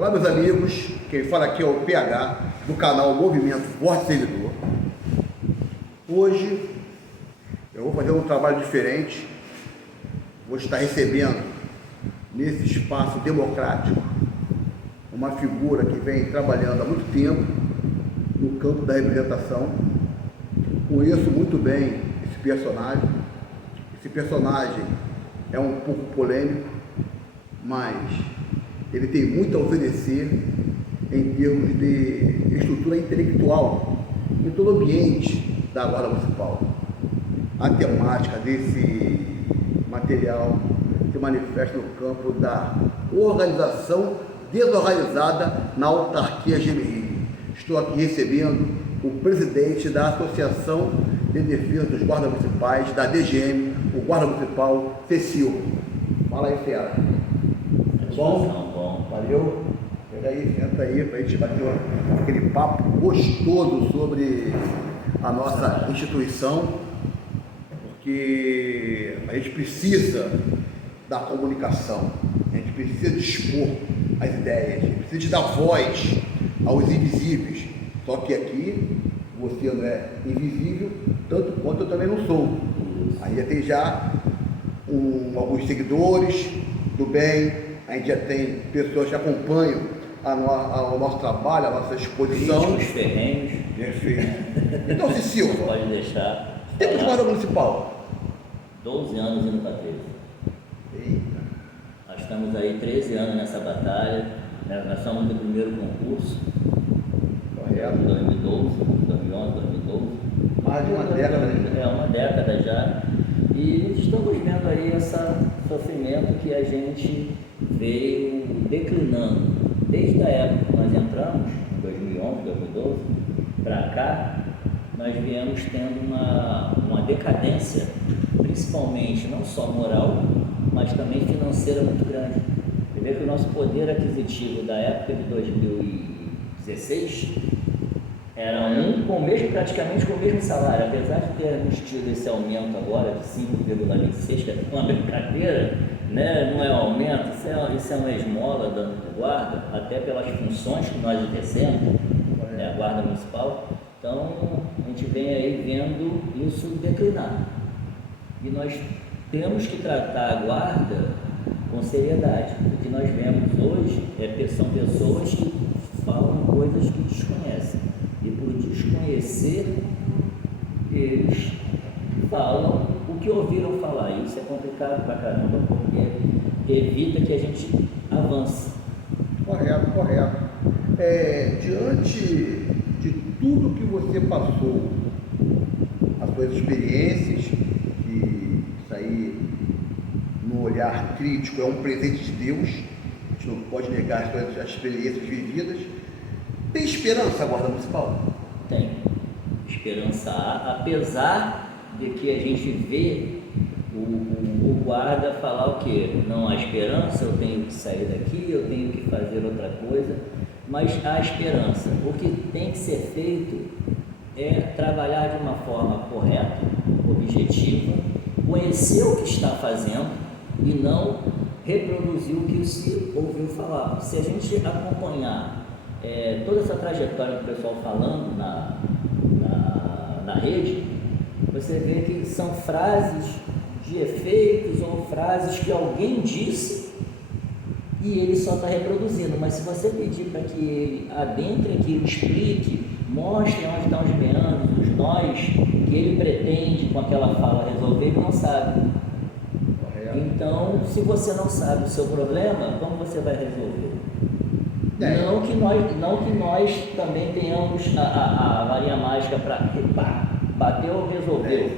Olá, meus amigos, quem fala aqui é o PH do canal Movimento Forte Servidor. Hoje eu vou fazer um trabalho diferente. Vou estar recebendo nesse espaço democrático uma figura que vem trabalhando há muito tempo no campo da representação. Conheço muito bem esse personagem. Esse personagem é um pouco polêmico, mas ele tem muito a oferecer em termos de estrutura intelectual em todo o ambiente da Guarda Municipal. A temática desse material se manifesta no campo da organização desorganizada na autarquia GMI. Estou aqui recebendo o presidente da Associação de Defesa dos Guardas Municipais, da DGM, o Guarda Municipal, Cecil. Fala aí, Fera. Bom? Valeu. Pega aí, senta aí para a gente bater aquele papo gostoso sobre a nossa instituição, porque a gente precisa da comunicação, a gente precisa dispor as ideias, a gente precisa dar voz aos invisíveis. Só que aqui você não é invisível, tanto quanto eu também não sou. Aí tem já alguns seguidores do bem. A gente já tem pessoas que acompanham o nosso trabalho, a nossa exposição. Os ferrenhos. Perfeito. Então, Cecil, pode deixar. Tempo de Guarda Municipal? 12 anos indo para 13. Eita. Nós estamos aí 13 anos nessa batalha. Né? Nós somos do primeiro concurso. Correto. 2012, 2011, 2012. Mais de uma década, né? É, uma década já. E estamos vendo aí esse sofrimento que a gente veio declinando. Desde a época que nós entramos, em 2011, 2012, para cá, nós viemos tendo uma decadência, principalmente não só moral, mas também financeira muito grande. Você vê que o nosso poder aquisitivo da época de 2016 era praticamente com o mesmo salário, apesar de termos tido esse aumento agora de 5,26, que é uma brincadeira, né? Não é um aumento, isso é uma esmola da guarda, até pelas funções que nós exercemos, né? A Guarda Municipal. Então, a gente vem aí vendo isso declinar. E nós temos que tratar a guarda com seriedade. O que nós vemos hoje são pessoas que falam coisas que desconhecem. E por desconhecer, eles falam o que ouviram falar. E isso é complicado pra caramba, porque evita que a gente avance. Correto. Diante de tudo que você passou, as suas experiências, que isso aí, no olhar crítico, é um presente de Deus, a gente não pode negar as experiências vividas. Tem esperança a Guarda Municipal? Tem esperança, apesar de que a gente vê o guarda falar o quê? Não há esperança, eu tenho que sair daqui, eu tenho que fazer outra coisa, mas há esperança. O que tem que ser feito é trabalhar de uma forma correta, objetiva, conhecer o que está fazendo e não reproduzir o que se ouviu falar. Se a gente acompanhar toda essa trajetória do pessoal falando na rede, você vê que são frases de efeitos ou frases que alguém disse e ele só está reproduzindo. Mas se você pedir para que ele adentre aqui, explique, mostre onde estão os meandros, os nós que ele pretende com aquela fala resolver, ele não sabe. Então, se você não sabe o seu problema, como você vai resolver? Não que nós também tenhamos a varinha mágica para bateu, resolveu,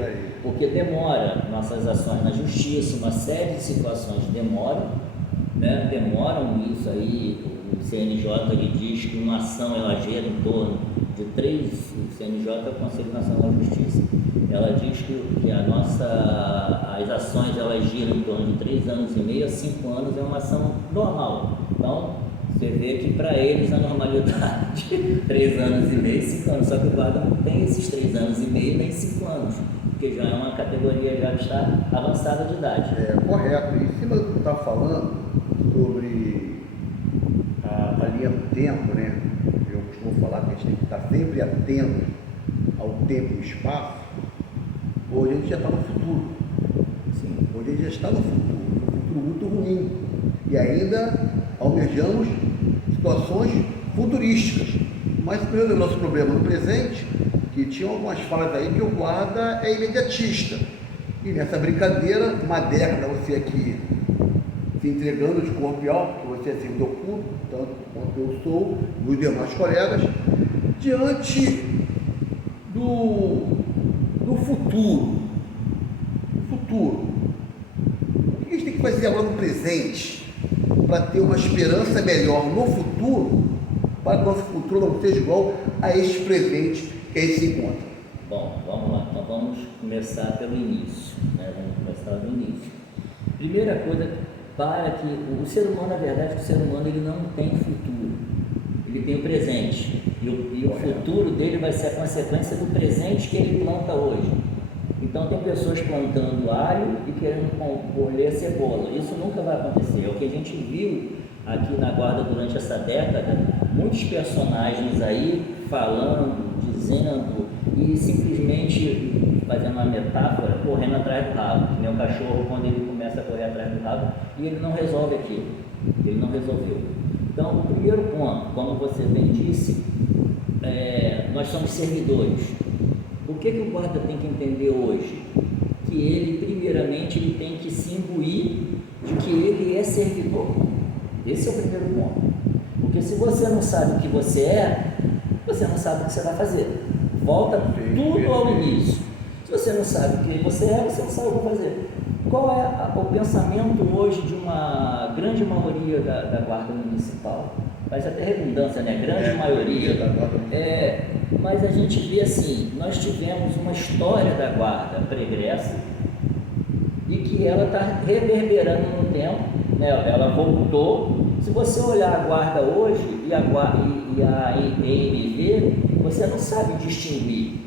porque demora. Nossas ações na justiça, uma série de situações demoram, né? Demoram isso aí. O CNJ ele diz que uma ação ela gera em torno de 3, o CNJ é o Conselho Nacional de Justiça, ela diz que as ações elas giram em torno de 3 anos e meio a 5 anos, é uma ação normal. Então, você vê que para eles a normalidade 3 anos e meio, 5 anos, só que o guarda não tem esses 3 anos e meio nem 5 anos, porque já é uma categoria já que está avançada de idade. Correto. E em cima do que você está falando sobre as linha do tempo, né? Eu costumo falar que a gente tem que estar sempre atento ao tempo e ao espaço. Hoje a gente já está no futuro. Sim. Hoje a gente já está no futuro, um futuro muito ruim. E ainda almejamos situações futurísticas. Mas primeiro o nosso problema no presente, que tinha algumas falas aí que o guarda é imediatista. E nessa brincadeira, uma década você aqui se entregando de corpo e alma, que você é servidor público, tanto quanto eu sou, dos demais colegas, diante do futuro. O que a gente tem que fazer agora no presente para ter uma esperança melhor no futuro, para que o nosso futuro não seja igual a este presente que a gente se encontra? Bom, vamos lá. Então vamos começar pelo início, né? Vamos começar do início. Primeira coisa, para que o ser humano, na verdade, o ser humano ele não tem futuro, ele tem o presente. E o futuro dele vai ser a consequência do presente que ele planta hoje. Então tem pessoas plantando alho e querendo colher cebola. Isso nunca vai acontecer. É o que a gente viu aqui na Guarda durante essa década, muitos personagens aí falando, dizendo e simplesmente fazendo uma metáfora, correndo atrás do rabo, que nem o cachorro quando ele começa a correr atrás do rabo e ele não resolve aquilo, ele não resolveu. Então o primeiro ponto, como você bem disse, nós somos servidores. O que o guarda tem que entender hoje? Que ele, primeiramente, ele tem que se imbuir de que ele é servidor. Esse é o primeiro ponto. Porque se você não sabe o que você é, você não sabe o que você vai fazer. Volta tudo ao início. Se você não sabe o que você é, você não sabe o que fazer. Qual é o pensamento hoje de uma grande maioria da Guarda Municipal? Faz até redundância, né? Grande maioria. Mas a gente vê assim, nós tivemos uma história da Guarda pregressa e que ela está reverberando no tempo, né? Ela voltou. Se você olhar a Guarda hoje e a EMV, você não sabe distinguir.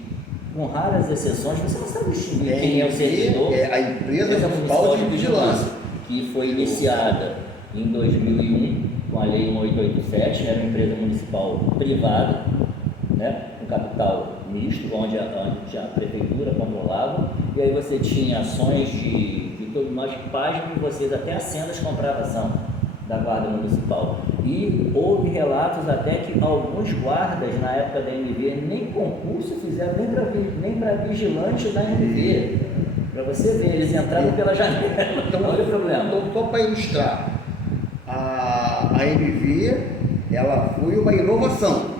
Com raras exceções, você não sabe distinguir quem é o servidor. É a Empresa Municipal de Vigilância, que foi iniciada em 2001 com a Lei 1887, era uma empresa municipal privada, né, com capital misto, onde a prefeitura controlava, e aí você tinha ações de todo nós, páginas de vocês, até a Sendas comprava ação da Guarda Municipal. E houve relatos até que alguns guardas, na época da MV, nem concurso fizeram, nem para vigilante da MV. Para você ver, eles entraram pela janela. Então, olha o problema. Então, só para ilustrar, a MV, ela foi uma inovação.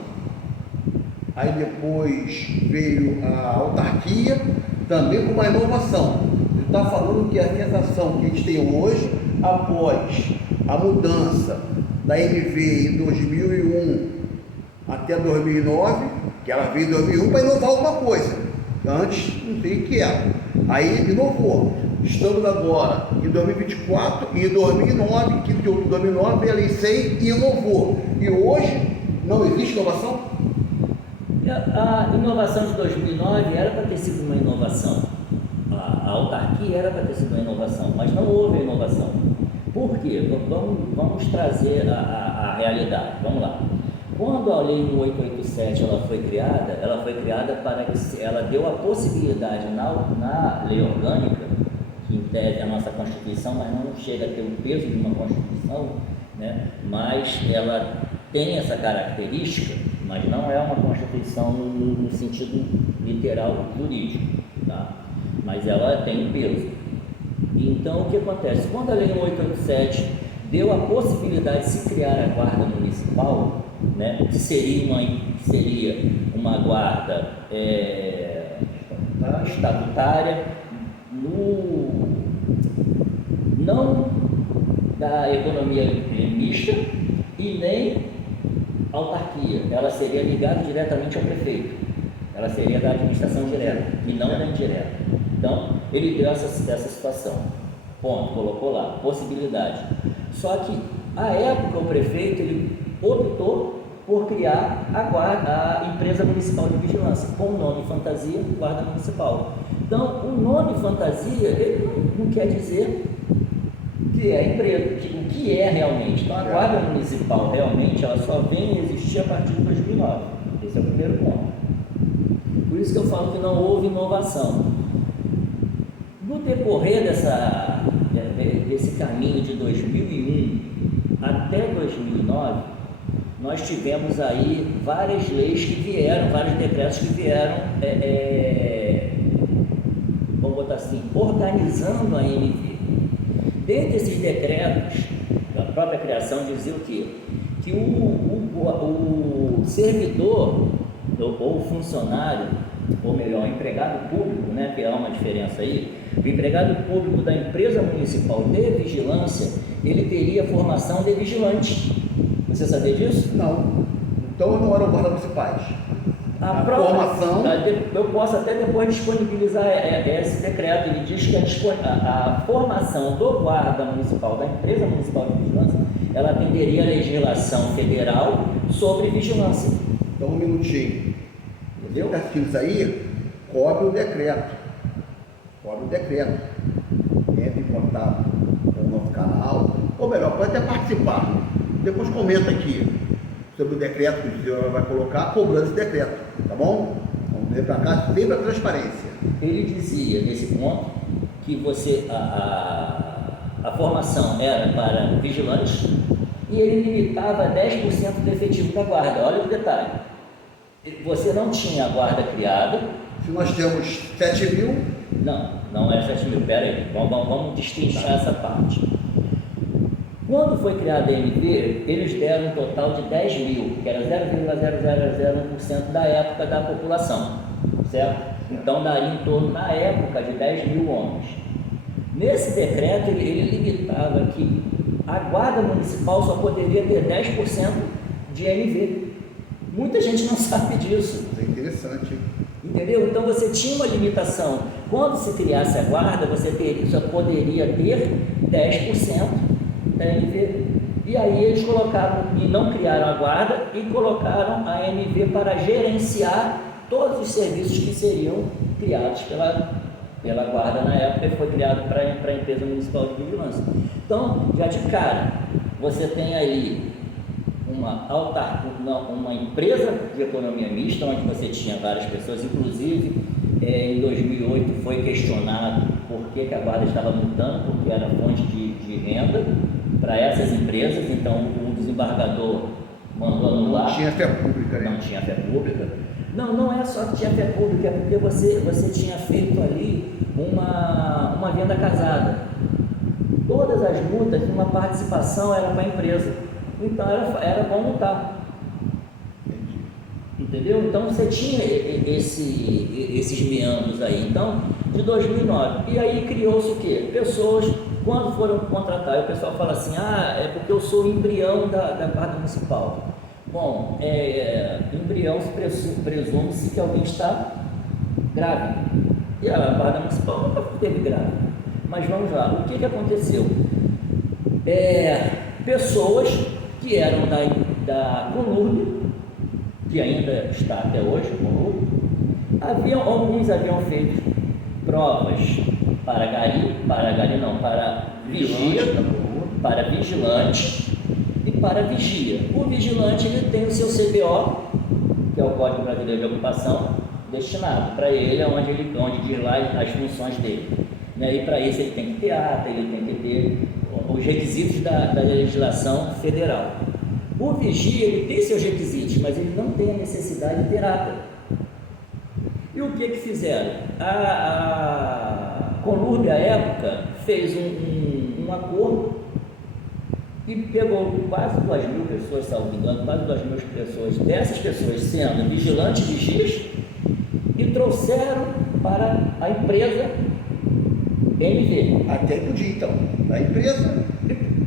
Aí depois veio a autarquia, também com uma inovação. Você está falando que a sensação que a gente tem hoje, após a mudança da MV em 2001 até 2009, que ela veio em 2001 para inovar alguma coisa. Antes, não sei o que era. Aí inovou. Estamos agora em 2024 e em 2009, 15 de outubro de 2009, veio a Lei 100 e inovou. E hoje não existe inovação? A inovação de 2009 era para ter sido uma inovação. A autarquia era para ter sido uma inovação, mas não houve inovação. Por quê? Vamos trazer a realidade. Vamos lá. Quando a Lei 1887 ela foi criada para que ela deu a possibilidade na lei orgânica, que em tese é a nossa Constituição, mas não chega a ter o peso de uma Constituição, né? Mas ela tem essa característica, mas não é uma Constituição no sentido literal jurídico, tá? Mas ela tem peso. Então, o que acontece? Quando a Lei 1887 deu a possibilidade de se criar a Guarda Municipal, né, que seria uma guarda estatutária, não da economia mista e nem autarquia, ela seria ligada diretamente ao prefeito, ela seria da administração direta e não da indireta. Então, ele deu essa situação, ponto, colocou lá, possibilidade. Só que, à época, o prefeito ele optou por criar a empresa municipal de vigilância, com o nome fantasia, Guarda Municipal. Então, o nome fantasia, ele não quer dizer que é a empresa, o que é realmente. Então a guarda municipal realmente ela só vem a existir a partir de 2009. Esse é o primeiro ponto. Por isso que eu falo que não houve inovação. No decorrer desse caminho de 2001 até 2009, nós tivemos aí várias leis que vieram, vários decretos que vieram, vamos botar assim, organizando a ANV. Dentre esses decretos, a própria criação dizia o quê? Que o servidor ou o funcionário, ou melhor, o empregado público, né, que há uma diferença aí, o empregado público da empresa municipal de vigilância, ele teria formação de vigilante. Você sabia disso? Não. Então não eram guardas municipais. A formação... Eu posso até depois disponibilizar esse decreto. Ele diz que a formação do guarda municipal, da empresa municipal de vigilância, ela atenderia a legislação federal sobre vigilância. Então, um minutinho. Entendeu? Isso aí cobre o decreto. Cobre o decreto. Entre em contato com o nosso canal. Ou melhor, pode até participar. Depois comenta aqui sobre o decreto que o senhor vai colocar, cobrando esse decreto, tá bom? Vamos ver para cá, sempre a transparência. Ele dizia, nesse ponto, que a formação era para vigilantes e ele limitava 10% do efetivo da guarda. Olha o detalhe. Você não tinha a guarda criada. Se nós temos 7 mil... Não é 7 mil, pera aí, vamos destrinchar essa parte. Quando foi criada a ANV, eles deram um total de 10 mil, que era 0,0001% da época da população, certo? Então daria em torno, na época, de 10 mil homens. Nesse decreto, ele limitava que a guarda municipal só poderia ter 10% de ANV. Muita gente não sabe disso. É interessante. Entendeu? Então você tinha uma limitação. Quando se criasse a guarda, você só poderia ter 10% da ANV. E aí eles colocaram, e não criaram a guarda, e colocaram a ANV para gerenciar todos os serviços que seriam criados pela guarda na época, que foi criado para a empresa municipal de vigilância. Então, já de cara, você tem aí uma empresa de economia mista, onde você tinha várias pessoas, inclusive em 2008 foi questionado por que a guarda estava mudando, porque era fonte de renda para essas empresas. Então o desembargador mandou anular. Não tinha fé pública, né? Não tinha fé pública. Não é só que tinha fé pública, é porque você tinha feito ali uma venda casada. Todas as multas, uma participação era para a empresa. Então era bom multar. Entendeu? Então você tinha esses meandros aí. Então, de 2009. E aí criou-se o quê? Pessoas, quando foram contratar, o pessoal fala assim: é porque eu sou embrião da guarda municipal. Bom, embrião presume-se que alguém está grávida. E a guarda municipal nunca teve grávida. Mas vamos lá, o que aconteceu? Pessoas que eram da Conurb, que ainda está até hoje, Conurb, alguns haviam feito provas para vigia, para vigilante e para vigia. O vigilante ele tem o seu CBO, que é o Código Brasileiro de Ocupação, destinado para ele, onde diz lá as funções dele. Né? E para isso ele tem que ter ata, ele tem que ter os requisitos da legislação federal. O vigia ele tem seus requisitos, mas ele não tem a necessidade de ter ata. E o que fizeram? A Conurb, à época, fez um acordo e pegou quase 2 mil pessoas, salvo engano, quase 2 mil pessoas, dessas pessoas sendo vigilantes vigias, e trouxeram para a empresa ANV. Até podia, então. A empresa...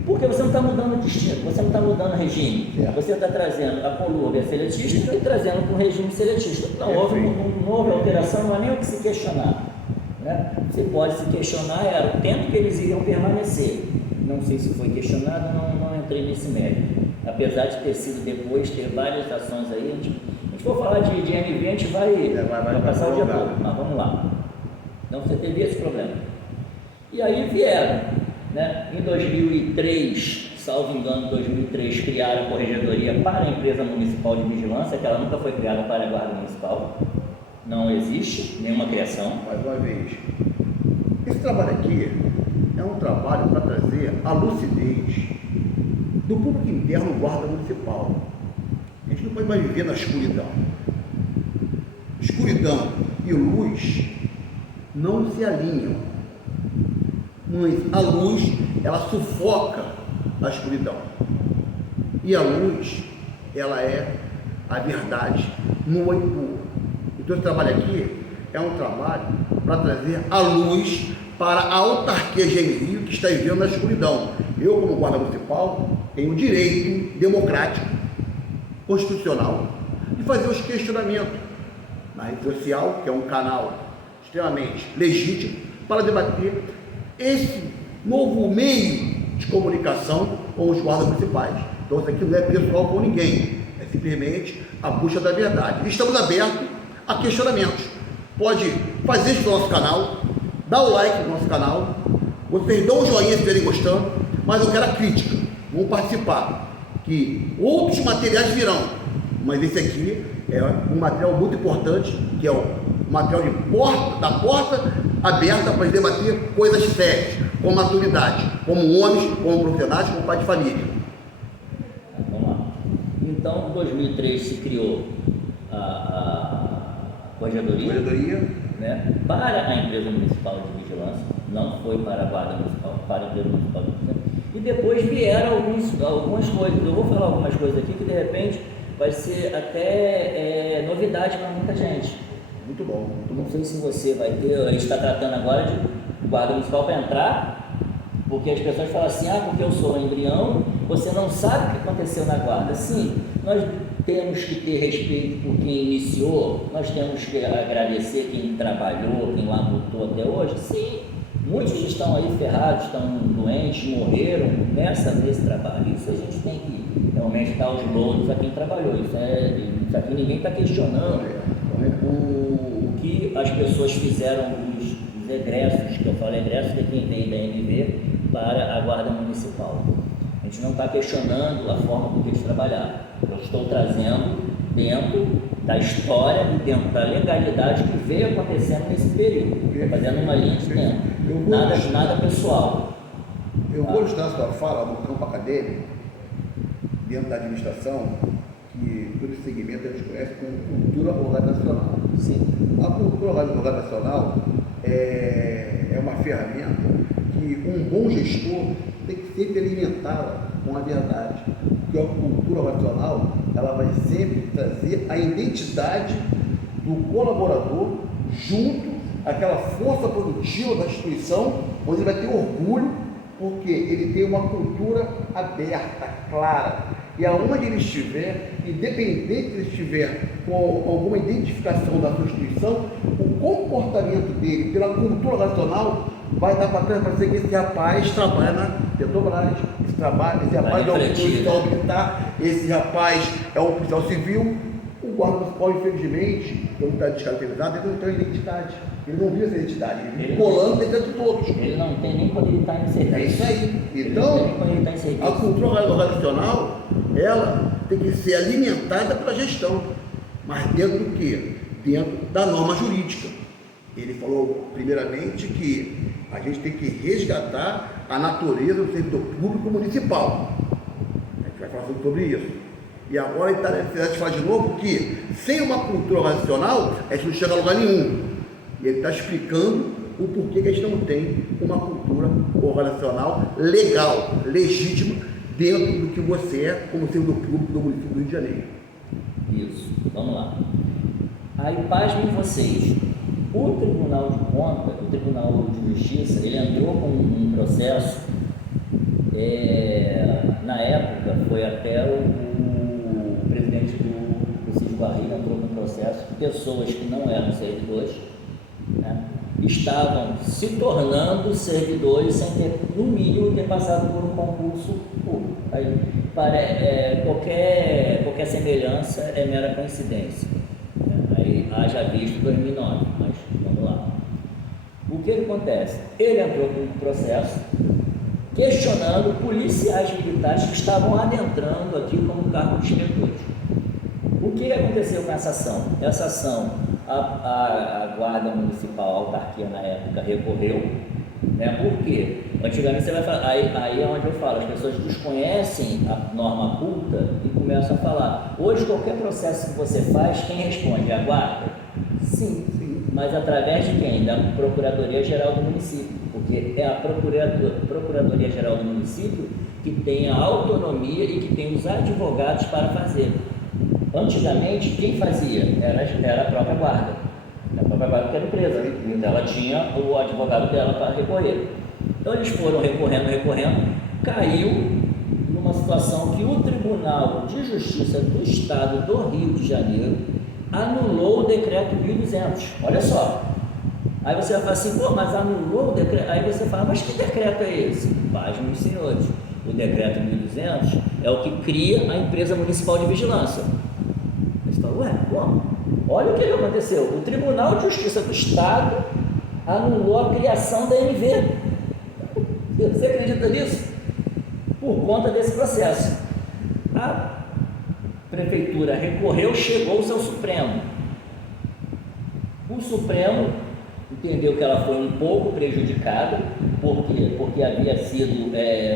Porque você não está mudando o destino, você não está mudando o regime. Você está trazendo a Conurb seletista e trazendo para o regime seletista. Não houve alteração, não há nem o que se questionar. Né? Você pode se questionar, era o tempo que eles iriam permanecer. Não sei se foi questionado, não entrei nesse mérito. Apesar de ter sido depois, ter várias ações aí, a gente for falar de ANV, a gente vai passar o dia todo. Mas vamos lá. Então você teve esse problema. E aí vieram, né? Em 2003, salvo engano, em 2003, criaram a corregedoria para a empresa municipal de vigilância, que ela nunca foi criada para a guarda municipal. Não existe nenhuma criação. Mais uma vez, esse trabalho aqui é um trabalho para trazer a lucidez do público interno guarda municipal. A gente não pode mais viver na escuridão. Escuridão e luz não se alinham. Mas a luz, ela sufoca a escuridão. E a luz, ela é a verdade nua e pura. Então esse trabalho aqui é um trabalho para trazer a luz para a autarquia Genville que está vivendo na escuridão. Eu, como guarda municipal, tenho o direito democrático, constitucional, de fazer os questionamentos na rede social, que é um canal extremamente legítimo, para debater esse novo meio de comunicação com os guardas municipais. Então isso aqui não é pessoal com ninguém, é simplesmente a busca da verdade. E estamos abertos a questionamentos. Pode fazer isso no nosso canal, dar o like no nosso canal, vocês dão um joinha se estiverem gostando, mas eu quero a crítica, vão participar, que outros materiais virão, mas esse aqui é um material muito importante, que é o material da porta aberta para debater coisas sérias, com maturidade, como homens, como profissionais, como pai de família. Vamos lá. Então, em 2003 se criou a corregedoria, né, para a empresa municipal de vigilância, não foi para a guarda municipal, para a empresa municipal de vigilância. E depois vieram algumas coisas. Eu vou falar algumas coisas aqui que de repente vai ser até novidade para muita gente. Muito bom. Não sei se você vai ter, a gente está tratando agora de guarda municipal para entrar, porque as pessoas falam assim, porque eu sou um embrião, você não sabe o que aconteceu na guarda. Sim, nós temos que ter respeito por quem iniciou, nós temos que agradecer quem trabalhou, quem labutou até hoje. Sim, muitos estão aí ferrados, estão doentes, morreram nesse trabalho. Isso a gente tem que realmente dar os louros a quem trabalhou. Isso aqui ninguém está questionando o que as pessoas fizeram, os egressos, que eu falo egressos de quem veio da MV para a guarda municipal. A gente não está questionando a forma com que eles trabalharam. Eu estou trazendo dentro da história e dentro da legalidade que veio acontecendo nesse período. Estou fazendo uma linha de tempo. Nada pessoal. Eu vou ilustrar a sua fala no campo acadêmico, dentro da administração, que todo esse segmento a gente conhece como cultura organizacional. Sim. A cultura organizacional é uma ferramenta que um bom gestor tem que sempre alimentá-la com a verdade. Porque a cultura organizacional, ela vai sempre trazer a identidade do colaborador junto àquela força produtiva da instituição, onde ele vai ter orgulho, porque ele tem uma cultura aberta, clara. E aonde ele estiver, independente se ele estiver com alguma identificação da sua instituição, o comportamento dele pela cultura organizacional vai dar para trás para dizer que esse rapaz trabalha na Petrobras, esse rapaz é um policial militar, esse rapaz é um policial civil. O guarda municipal, infelizmente, quando está descaracterizado, ele não tem identidade. Ele não viu essa identidade, ele vive colando dentro de todos. Ele não tem nem quando ele está em serviço. É isso aí. Então, a cultura organizacional, ela tem que ser alimentada pela gestão. Mas dentro do quê? Dentro da norma jurídica. Ele falou, primeiramente, que a gente tem que resgatar a natureza do servidor público municipal. A gente vai falar sobre isso. E agora ele está na necessidade de falar de novo que, sem uma cultura organizacional, a gente não chega a lugar nenhum. E ele está explicando o porquê que a gente não tem uma cultura organizacional legal, legítima, dentro do que você é como servidor público do município do Rio de Janeiro. Isso, vamos lá. Aí, pasmem vocês, o Tribunal de Contas, o Tribunal de Justiça, ele entrou com um processo, na época foi até o presidente do Cis Barriga entrou com um processo, pessoas que não eram servidores, né, estavam se tornando servidores sem ter, no mínimo, ter passado por um concurso público. Aí, qualquer semelhança é mera coincidência. Aí haja visto 2009, mas vamos lá. O que acontece? Ele entrou com um processo questionando policiais militares que estavam adentrando aqui como cargo de inspetores. O que aconteceu com essa ação? Essa ação, a Guarda Municipal, a autarquia na época, recorreu, né? Por quê? Antigamente você vai falar, aí é onde eu falo, as pessoas desconhecem a norma culta e começam a falar. Hoje, qualquer processo que você faz, quem responde? É a Guarda? Sim, mas através de quem? Da Procuradoria-Geral do município, porque é a Procuradoria-Geral do município que tem a autonomia e que tem os advogados para fazer. Antigamente, quem fazia? Era a própria Guarda. A própria Guarda que era empresa, então ela tinha o advogado dela para recorrer. Então eles foram recorrendo, caiu numa situação que o Tribunal de Justiça do Estado do Rio de Janeiro anulou o decreto 1200. Olha só. Aí você vai falar assim, pô, mas anulou o decreto. Aí você fala, mas que decreto é esse? Pasmem os senhores. O decreto 1200 é o que cria a empresa municipal de vigilância. Você fala, ué, como? Olha o que aconteceu. O Tribunal de Justiça do Estado anulou a criação da MV. Você acredita nisso? Por conta desse processo. A prefeitura recorreu, chegou-se ao Supremo. O Supremo entendeu que ela foi um pouco prejudicada. Por quê? Porque havia sido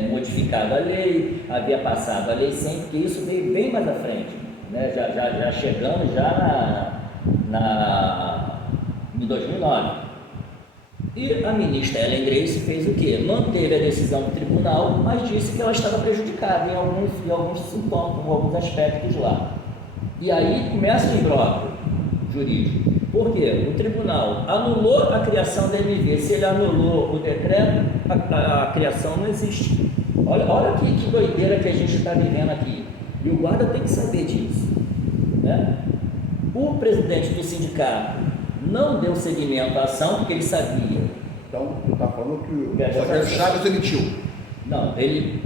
modificada a lei, havia passado a lei 100, porque isso veio bem mais à frente, né? já chegando em 2009. E a ministra Ellen Grace fez o quê? Manteve a decisão do tribunal, mas disse que ela estava prejudicada em alguns sintomas, em alguns aspectos lá. E aí começa o imbróglio jurídico. Por quê? O tribunal anulou a criação da MV. Se ele anulou o decreto, a criação não existe. Olha que doideira que a gente está vivendo aqui. E o guarda tem que saber disso, né? O presidente do sindicato não deu seguimento à ação porque ele sabia. Então, tu está falando que o Rogério Chaves emitiu. Não, ele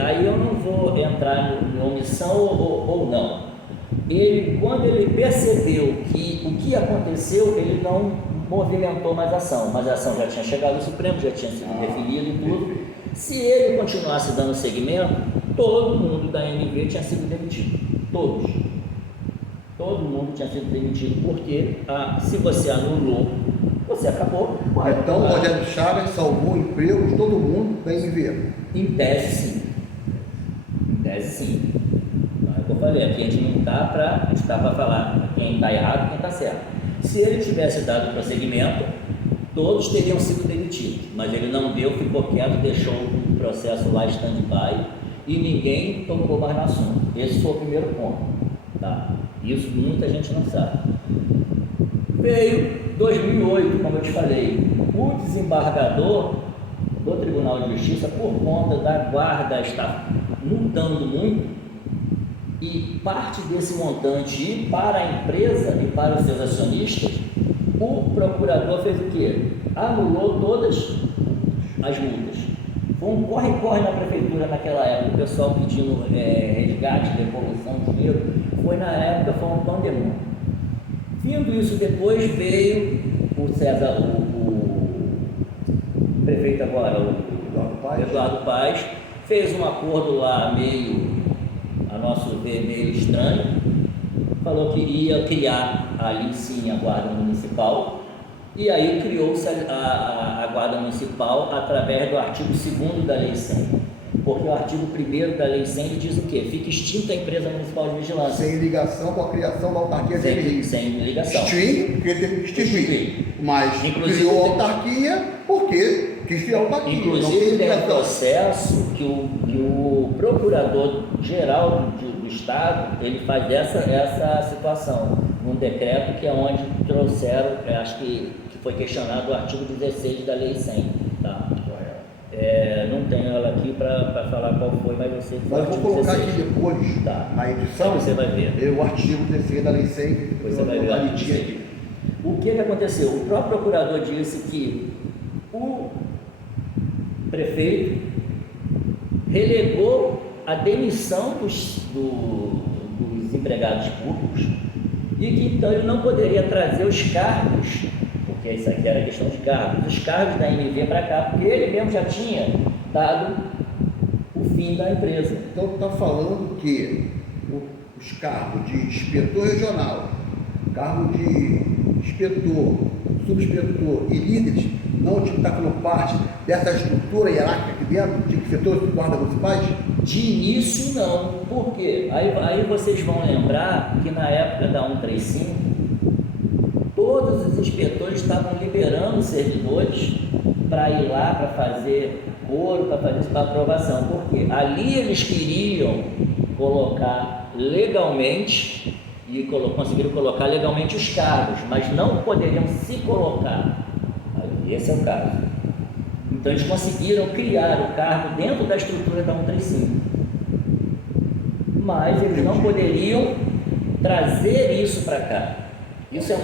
aí eu não vou entrar em omissão ou não. Quando ele percebeu que o que aconteceu, ele não movimentou mais a ação, mas a ação já tinha chegado ao Supremo, já tinha sido definido e tudo. Se ele continuasse dando seguimento, todo mundo da MV tinha sido demitido. Todo mundo tinha sido demitido, porque se você anulou, você acabou. Então o Rogério Chaves salvou o emprego de todo mundo da MV. Em tese, sim. Não é o que eu falei, aqui a gente não está para falar quem está errado e quem está certo. Se ele tivesse dado prosseguimento, todos teriam sido demitidos, mas ele não deu, ficou quieto, deixou o processo lá stand-by e ninguém tocou mais no assunto. Esse foi o primeiro ponto, tá? Isso muita gente não sabe. Veio 2008, como eu te falei, o desembargador do Tribunal de Justiça, por conta da guarda estar multando muito, e parte desse montante ir para a empresa e para os seus acionistas, o procurador fez o quê? Anulou todas as multas. Foi um corre-corre na prefeitura naquela época, o pessoal pedindo resgate, devolução de dinheiro, foi um pandemônio. Vindo isso depois, veio o César, o prefeito agora, o Eduardo Paes, fez um acordo lá a nosso ver, meio estranho, falou que ia criar ali sim a Guarda Municipal, e aí criou-se a Guarda Municipal através do artigo 2º da Lei 100, porque o artigo 1º da Lei 100 diz o quê? Fica extinta a empresa municipal de vigilância. Sem ligação com a criação da autarquia de Rio. Sem ligação. Extingue, porque teve que extinguir. Mas inclusive, criou a autarquia porque quis criar a autarquia. Inclusive tem um processo que o Procurador-Geral do Estado, ele faz essa situação, num decreto que é onde trouxeram, acho que foi questionado o artigo 16 da Lei 100, tá? Não tenho ela aqui para falar qual foi, mas você... Mas eu vou colocar aqui depois, tá, na edição, você vai ver. O artigo 16 da Lei 100, que você vai ver aqui. O que aconteceu? O próprio procurador disse que o prefeito relegou a demissão dos empregados públicos e que então ele não poderia trazer os cargos, porque isso aqui era questão de cargos, os cargos da MV para cá, porque ele mesmo já tinha dado o fim da empresa. Então está falando que os cargos de inspetor regional, cargo de inspetor, subinspetor e líderes não tinham que estar como parte dessa estrutura hierárquica aqui dentro, tinha que ser todos os guardas municipais? De início não. Por quê? Aí vocês vão lembrar que na época da 135, todos os inspetores estavam liberando servidores para ir lá, para fazer coro, para fazer isso para aprovação. Por quê? Ali eles queriam colocar legalmente e conseguiram colocar legalmente os cargos, mas não poderiam se colocar. Esse é o caso. Então eles conseguiram criar o cargo dentro da estrutura da 135, mas eles não poderiam trazer isso para cá. Isso é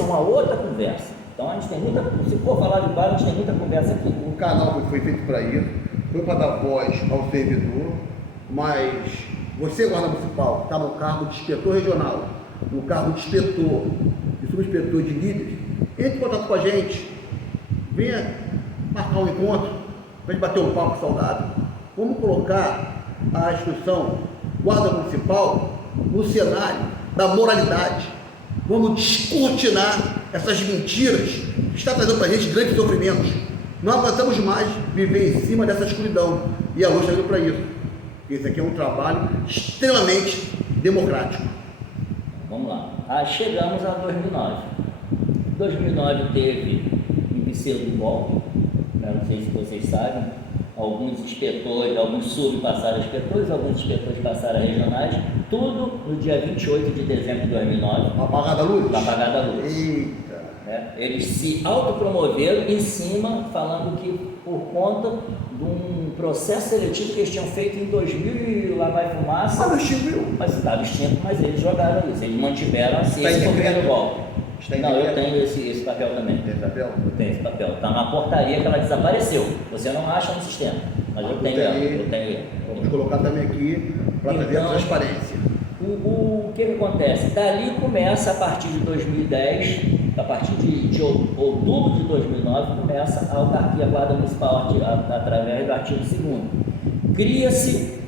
uma outra conversa. Então a gente tem muita, se for falar de guarda, a gente tem muita conversa aqui. O canal foi feito para isso, foi para dar voz ao servidor, mas você, guarda municipal, está no cargo de inspetor regional, no cargo de inspetor, de subinspetor, de líder, entre em contato com a gente, venha marcar um encontro, para a gente bater um papo saudável. Vamos colocar a instituição guarda municipal no cenário da moralidade. Vamos descortinar essas mentiras que está trazendo para a gente grandes sofrimentos. Não aguentamos mais viver em cima dessa escuridão. E a luz está indo para isso. Esse aqui é um trabalho extremamente democrático. Vamos lá. Chegamos a 2009. 2009 teve um pseudo-golpe, não sei se vocês sabem, alguns inspetores, alguns sub passaram a inspetores, alguns inspetores passaram a regionais, tudo no dia 28 de dezembro de 2009. Apagada a luz? Apagada a luz. Eita! Eles se autopromoveram em cima, falando que por conta de um processo seletivo que eles tinham feito em 2000 e lá vai fumaça. Ah, não extinguiu? Mas estava extinto, mas eles jogaram isso, eles mantiveram assim. Esse foi o primeiro golpe. Não, eu tenho esse papel também. Tem papel? Eu tenho esse papel. Está na portaria que ela desapareceu. Você não acha no sistema, mas eu tenho ela. Eu tenho. Vamos colocar também aqui para trazer a transparência. O que acontece? Dali começa, a partir de 2010, a partir de outubro de 2009, começa a autarquia guarda municipal através do artigo 2º. Cria-se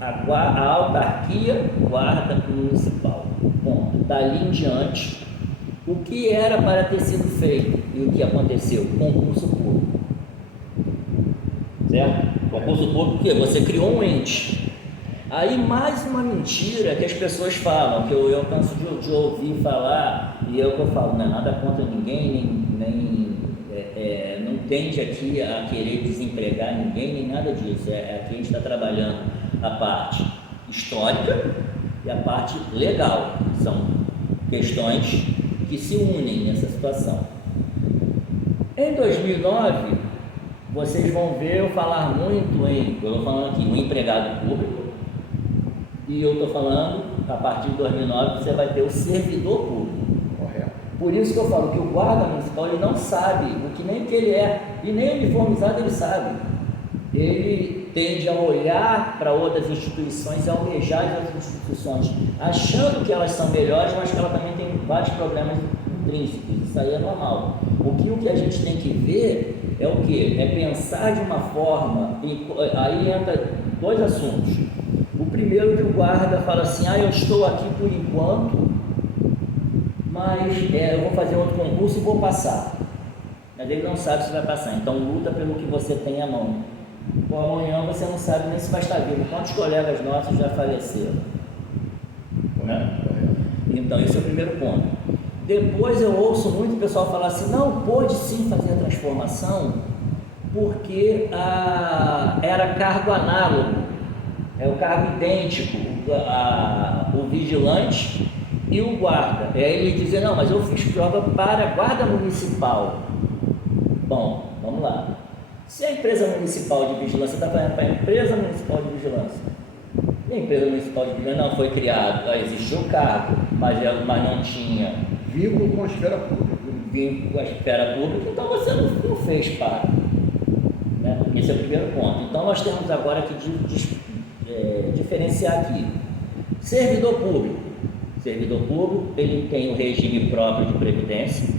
a autarquia guarda municipal. Ponto. Dali em diante, o que era para ter sido feito e o que aconteceu? Concurso público. Certo? Concurso público, porque você criou um ente. Aí mais uma mentira que as pessoas falam, que eu canso de ouvir falar, e é o que eu falo, não é nada contra ninguém, não tende aqui a querer desempregar ninguém, nem nada disso. Aqui a gente está trabalhando a parte histórica e a parte legal. São questões que se unem nessa situação. Em 2009, vocês vão ver eu falar muito eu estou falando aqui, o empregado público, e eu estou falando, a partir de 2009, você vai ter o servidor público. Correto. Por isso que eu falo que o guarda municipal, ele não sabe o que nem que ele é, e nem uniformizado ele sabe. Ele tende a olhar para outras instituições e almejar as outras instituições, achando que elas são melhores, mas que ela também tem vários problemas intrínsecos. Isso aí é normal. O que a gente tem que ver é o quê? É pensar de uma forma, aí entra dois assuntos. O primeiro, que o guarda fala assim, eu estou aqui por enquanto, mas eu vou fazer outro concurso e vou passar. Mas ele não sabe se vai passar, então luta pelo que você tem à mão. Amanhã você não sabe nem se vai estar vivo. Quantos colegas nossos já faleceram? Né? Então esse é o primeiro ponto. Depois eu ouço muito o pessoal falar assim, não, pode sim fazer a transformação, porque era cargo análogo. É o cargo idêntico, o vigilante e o guarda. Aí ele dizer, não, mas eu fiz prova para a guarda municipal. Bom, vamos lá. Se a empresa municipal de vigilância está falando para a empresa municipal de vigilância, e a empresa municipal de vigilância não foi criada, existiu o cargo, mas não tinha vínculo com a esfera pública. Vínculo com a esfera pública, então você não fez parte. Né? Esse é o primeiro ponto. Então nós temos agora que diferenciar aqui. Servidor público. Servidor público, ele tem um regime próprio de previdência,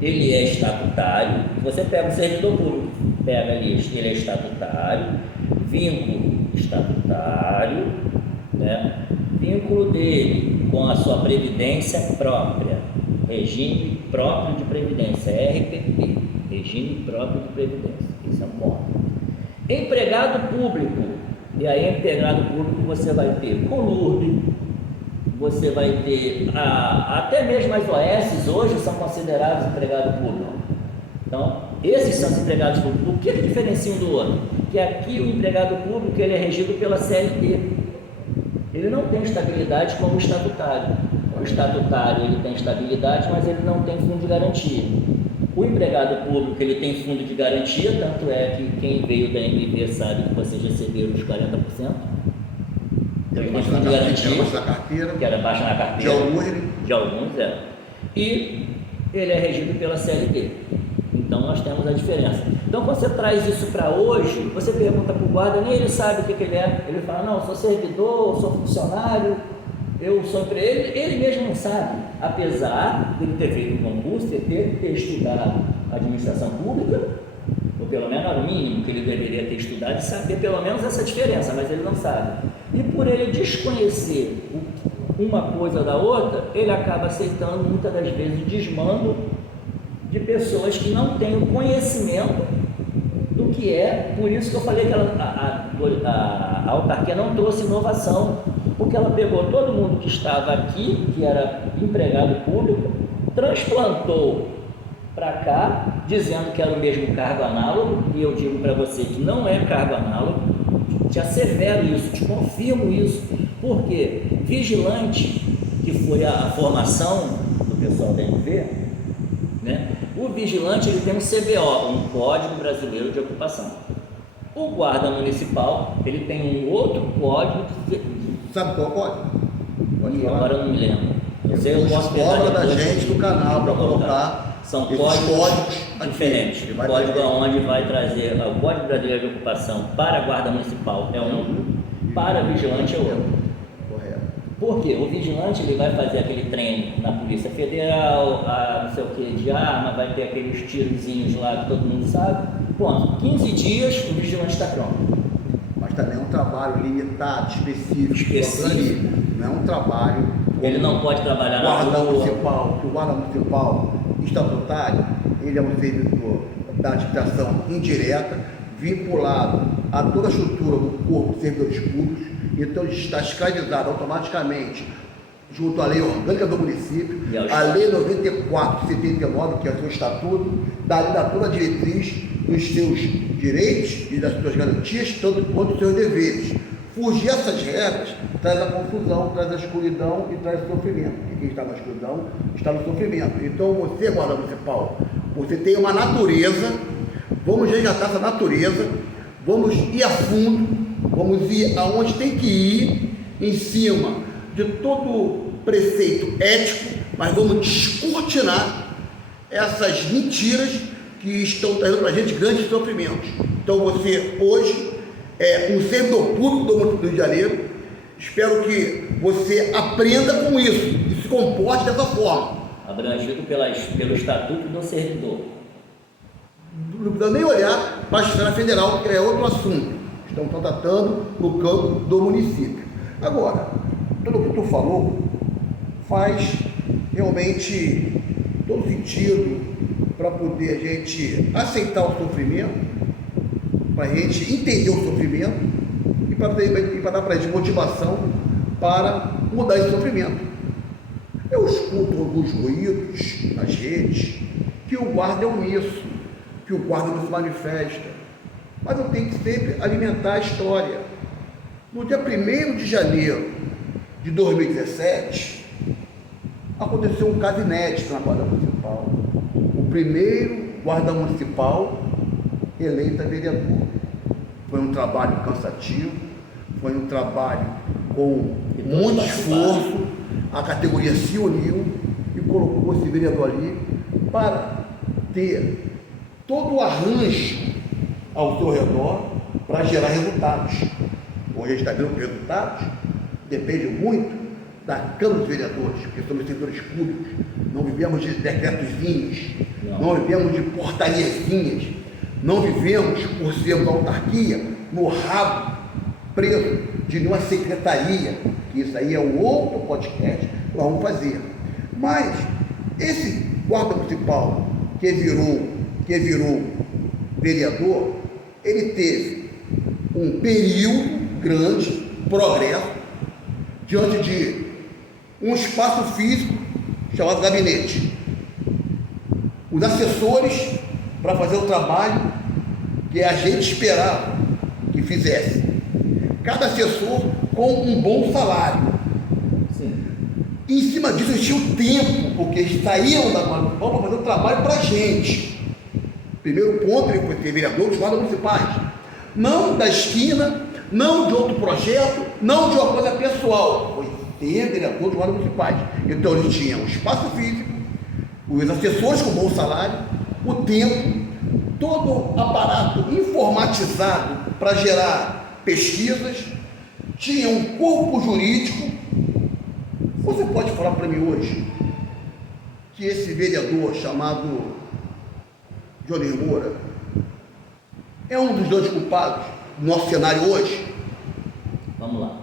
ele é estatutário. Você pega o servidor público, pega ali, ele é estatutário, vínculo estatutário, né? Vínculo dele com a sua previdência própria, regime próprio de previdência, RPP, regime próprio de previdência, isso é um ponto. Empregado público, e aí empregado público você vai ter CONURB, você vai ter, até mesmo as OS hoje são considerados empregado público. Então, esses são os empregados públicos. O que diferencia um do outro? Que aqui o empregado público ele é regido pela CLT. Ele não tem estabilidade como o estatutário. O estatutário ele tem estabilidade, mas ele não tem fundo de garantia. O empregado público ele tem fundo de garantia, tanto é que quem veio da MV sabe que vocês receberam os 40%. Então, ele tem fundo de garantia, que era baixa na carteira. De alguns, é. E ele é regido pela CLT. Então nós temos a diferença. Então quando você traz isso para hoje, você pergunta para o guarda, nem ele sabe o que ele é. Ele fala, não, eu sou servidor, eu sou funcionário, eu sou empresário. Ele mesmo não sabe, apesar de ele ter feito um concurso, de ter estudado administração pública, ou pelo menos era o mínimo que ele deveria ter estudado e saber pelo menos essa diferença, mas ele não sabe. E por ele desconhecer uma coisa da outra, ele acaba aceitando muitas das vezes o desmando de pessoas que não têm o conhecimento do que é. Por isso que eu falei que a autarquia não trouxe inovação, porque ela pegou todo mundo que estava aqui, que era empregado público, transplantou para cá, dizendo que era o mesmo cargo análogo, e eu digo para você que não é cargo análogo, te assevero isso, te confirmo isso, porque vigilante, que foi a formação do pessoal da MV, né? O vigilante ele tem um CBO, um Código Brasileiro de Ocupação. O guarda municipal ele tem um outro código. Sabe qual é o código? Agora eu não me lembro. Eu sei, eu posso cobra da gente do canal para colocar. São códigos diferentes. O código onde vai trazer o Código Brasileiro de Ocupação para a guarda municipal é um, para vigilante é outro. Porque o vigilante ele vai fazer aquele treino na Polícia Federal, não sei o que, de arma, vai ter aqueles tirozinhos lá que todo mundo sabe. Pronto, 15 dias o vigilante está pronto. Mas também é um trabalho limitado, específico. Não é um trabalho. Ele não pode trabalhar na guarda municipal. O guarda municipal estatutário, ele é um servidor da administração indireta, vinculado a toda a estrutura do corpo de servidores públicos. Então ele está escravizado automaticamente junto à lei orgânica do município, a lei 94/79, que é o seu estatuto, dá toda a diretriz dos seus direitos e das suas garantias, tanto quanto dos seus deveres. Fugir essas regras traz a confusão, traz a escuridão e traz o sofrimento. E quem está na escuridão está no sofrimento. Então você, guarda municipal, você tem uma natureza, vamos resgatar essa natureza, vamos ir a fundo, vamos ir aonde tem que ir, em cima de todo preceito ético, mas vamos descortinar essas mentiras que estão trazendo para a gente grandes sofrimentos. Então você hoje é um servidor público do Rio de Janeiro, espero que você aprenda com isso e se comporte dessa forma. Abrangido pelo Estatuto do Servidor. Não precisa nem olhar para a esfera federal, que é outro assunto. Estão tratando no campo do município. Agora, tudo o que tu falou faz realmente todo sentido para poder a gente aceitar o sofrimento, para a gente entender o sofrimento e para dar para a gente motivação para mudar esse sofrimento. Eu escuto alguns ruídos nas redes que o guarda é omisso, que o guarda não se manifesta. Mas eu tenho que sempre alimentar a história. No dia 1º de janeiro de 2017, aconteceu um caso inédito na Guarda Municipal. O primeiro guarda municipal eleito a vereador. Foi um trabalho cansativo, foi um trabalho com muito esforço. A categoria se uniu e colocou esse vereador ali para ter todo o arranjo ao seu redor para gerar resultados. Hoje a gente está vendo que os resultados dependem muito da Câmara dos Vereadores, porque somos servidores públicos, não vivemos de decretozinhos, não vivemos de portariazinhas, Não vivemos, por sermos autarquia, no rabo preso de nenhuma secretaria, que isso aí é um outro podcast que nós vamos fazer. Mas esse guarda municipal que virou vereador, ele teve um período grande, progresso, diante de um espaço físico chamado gabinete. Os assessores para fazer o trabalho que a gente esperava que fizesse. Cada assessor com um bom salário. Sim. E em cima disso eles tinham tempo, porque eles saíam da Guarda Municipal para fazer o trabalho para a gente. Primeiro ponto, ele foi ser vereador dos guardas municipais. Não da esquina, não de outro projeto, não de uma coisa pessoal. Foi ser vereador dos guardas municipais. Então eles tinham o espaço físico, os assessores com bom salário, o tempo, todo o aparato informatizado para gerar pesquisas, tinha um corpo jurídico. Você pode falar para mim hoje que esse vereador chamado Jones Moura é um dos dois culpados do nosso cenário hoje? Vamos lá.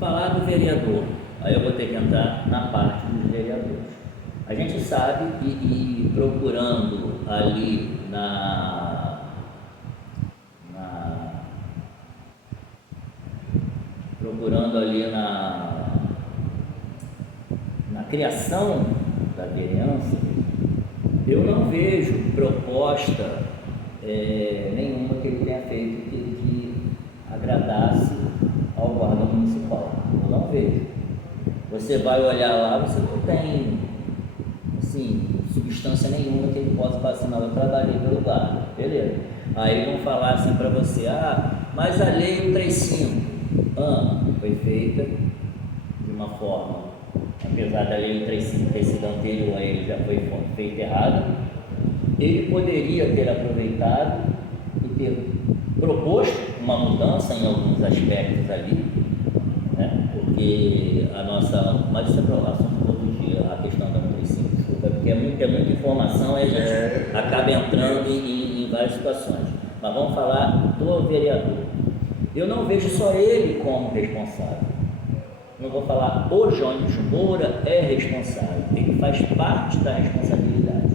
Falar do vereador, aí eu vou ter que entrar na parte dos vereadores. A gente sabe e procurando ali na criação da vereança, eu não vejo proposta nenhuma que ele tenha feito que agradasse ao guarda municipal. Eu não vejo. Você vai olhar lá, você não tem assim, substância nenhuma que ele possa passar. Não, eu trabalhei pelo guarda, beleza. Aí vão falar assim para você, mas a lei 135 foi feita de uma forma, apesar da lei 135 ter sido anterior a ele, já foi feita errada. Ele poderia ter aproveitado e ter proposto uma mudança em alguns aspectos ali, né? Porque mas isso é para o assunto todo dia, a questão da 135, desculpa, porque é muita informação e a gente acaba entrando em várias situações. Mas vamos falar do vereador. Eu não vejo só ele como responsável. Não vou falar o Jones Moura é responsável, ele faz parte da responsabilidade.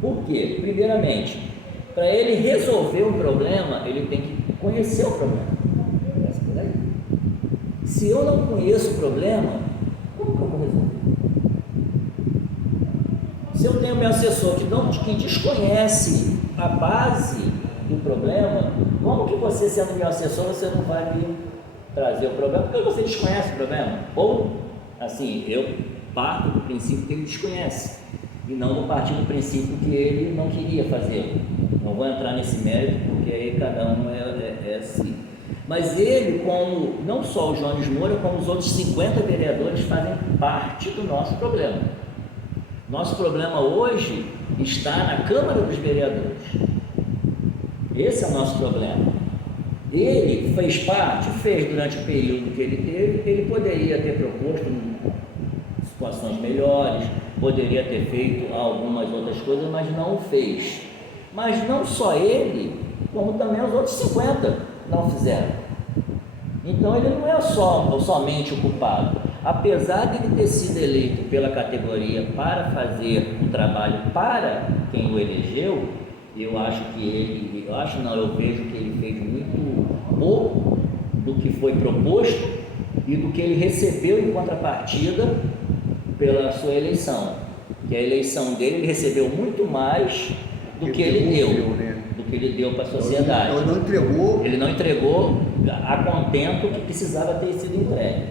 Por quê? Primeiramente, para ele resolver um problema, ele tem que conhecer o problema. Começa por aí. Se eu não conheço o problema, como que eu vou resolver? Se eu tenho meu assessor que desconhece a base do problema, como que você, sendo meu assessor, você não vai me trazer o problema? Porque você desconhece o problema. Ou, assim, eu parto do princípio que ele desconhece, e não do partir do princípio que ele não queria fazer. Não vou entrar nesse mérito, porque aí cada um é assim. Mas ele, como não só o Jones Moura, como os outros 50 vereadores, fazem parte do nosso problema. Nosso problema hoje está na Câmara dos Vereadores. Esse é o nosso problema. Ele fez durante o período que ele teve, ele poderia ter proposto situações melhores, poderia ter feito algumas outras coisas, mas não o fez. Mas não só ele, como também os outros 50 não fizeram. Então ele não é somente o culpado. Apesar de ele ter sido eleito pela categoria para fazer um trabalho para quem o elegeu, eu vejo que ele fez muito pouco do que foi proposto e do que ele recebeu em contrapartida pela sua eleição. Que a eleição dele, ele recebeu muito mais do que ele deu, né? Do que ele deu para a sociedade. Ele não entregou a contento que precisava ter sido entregue.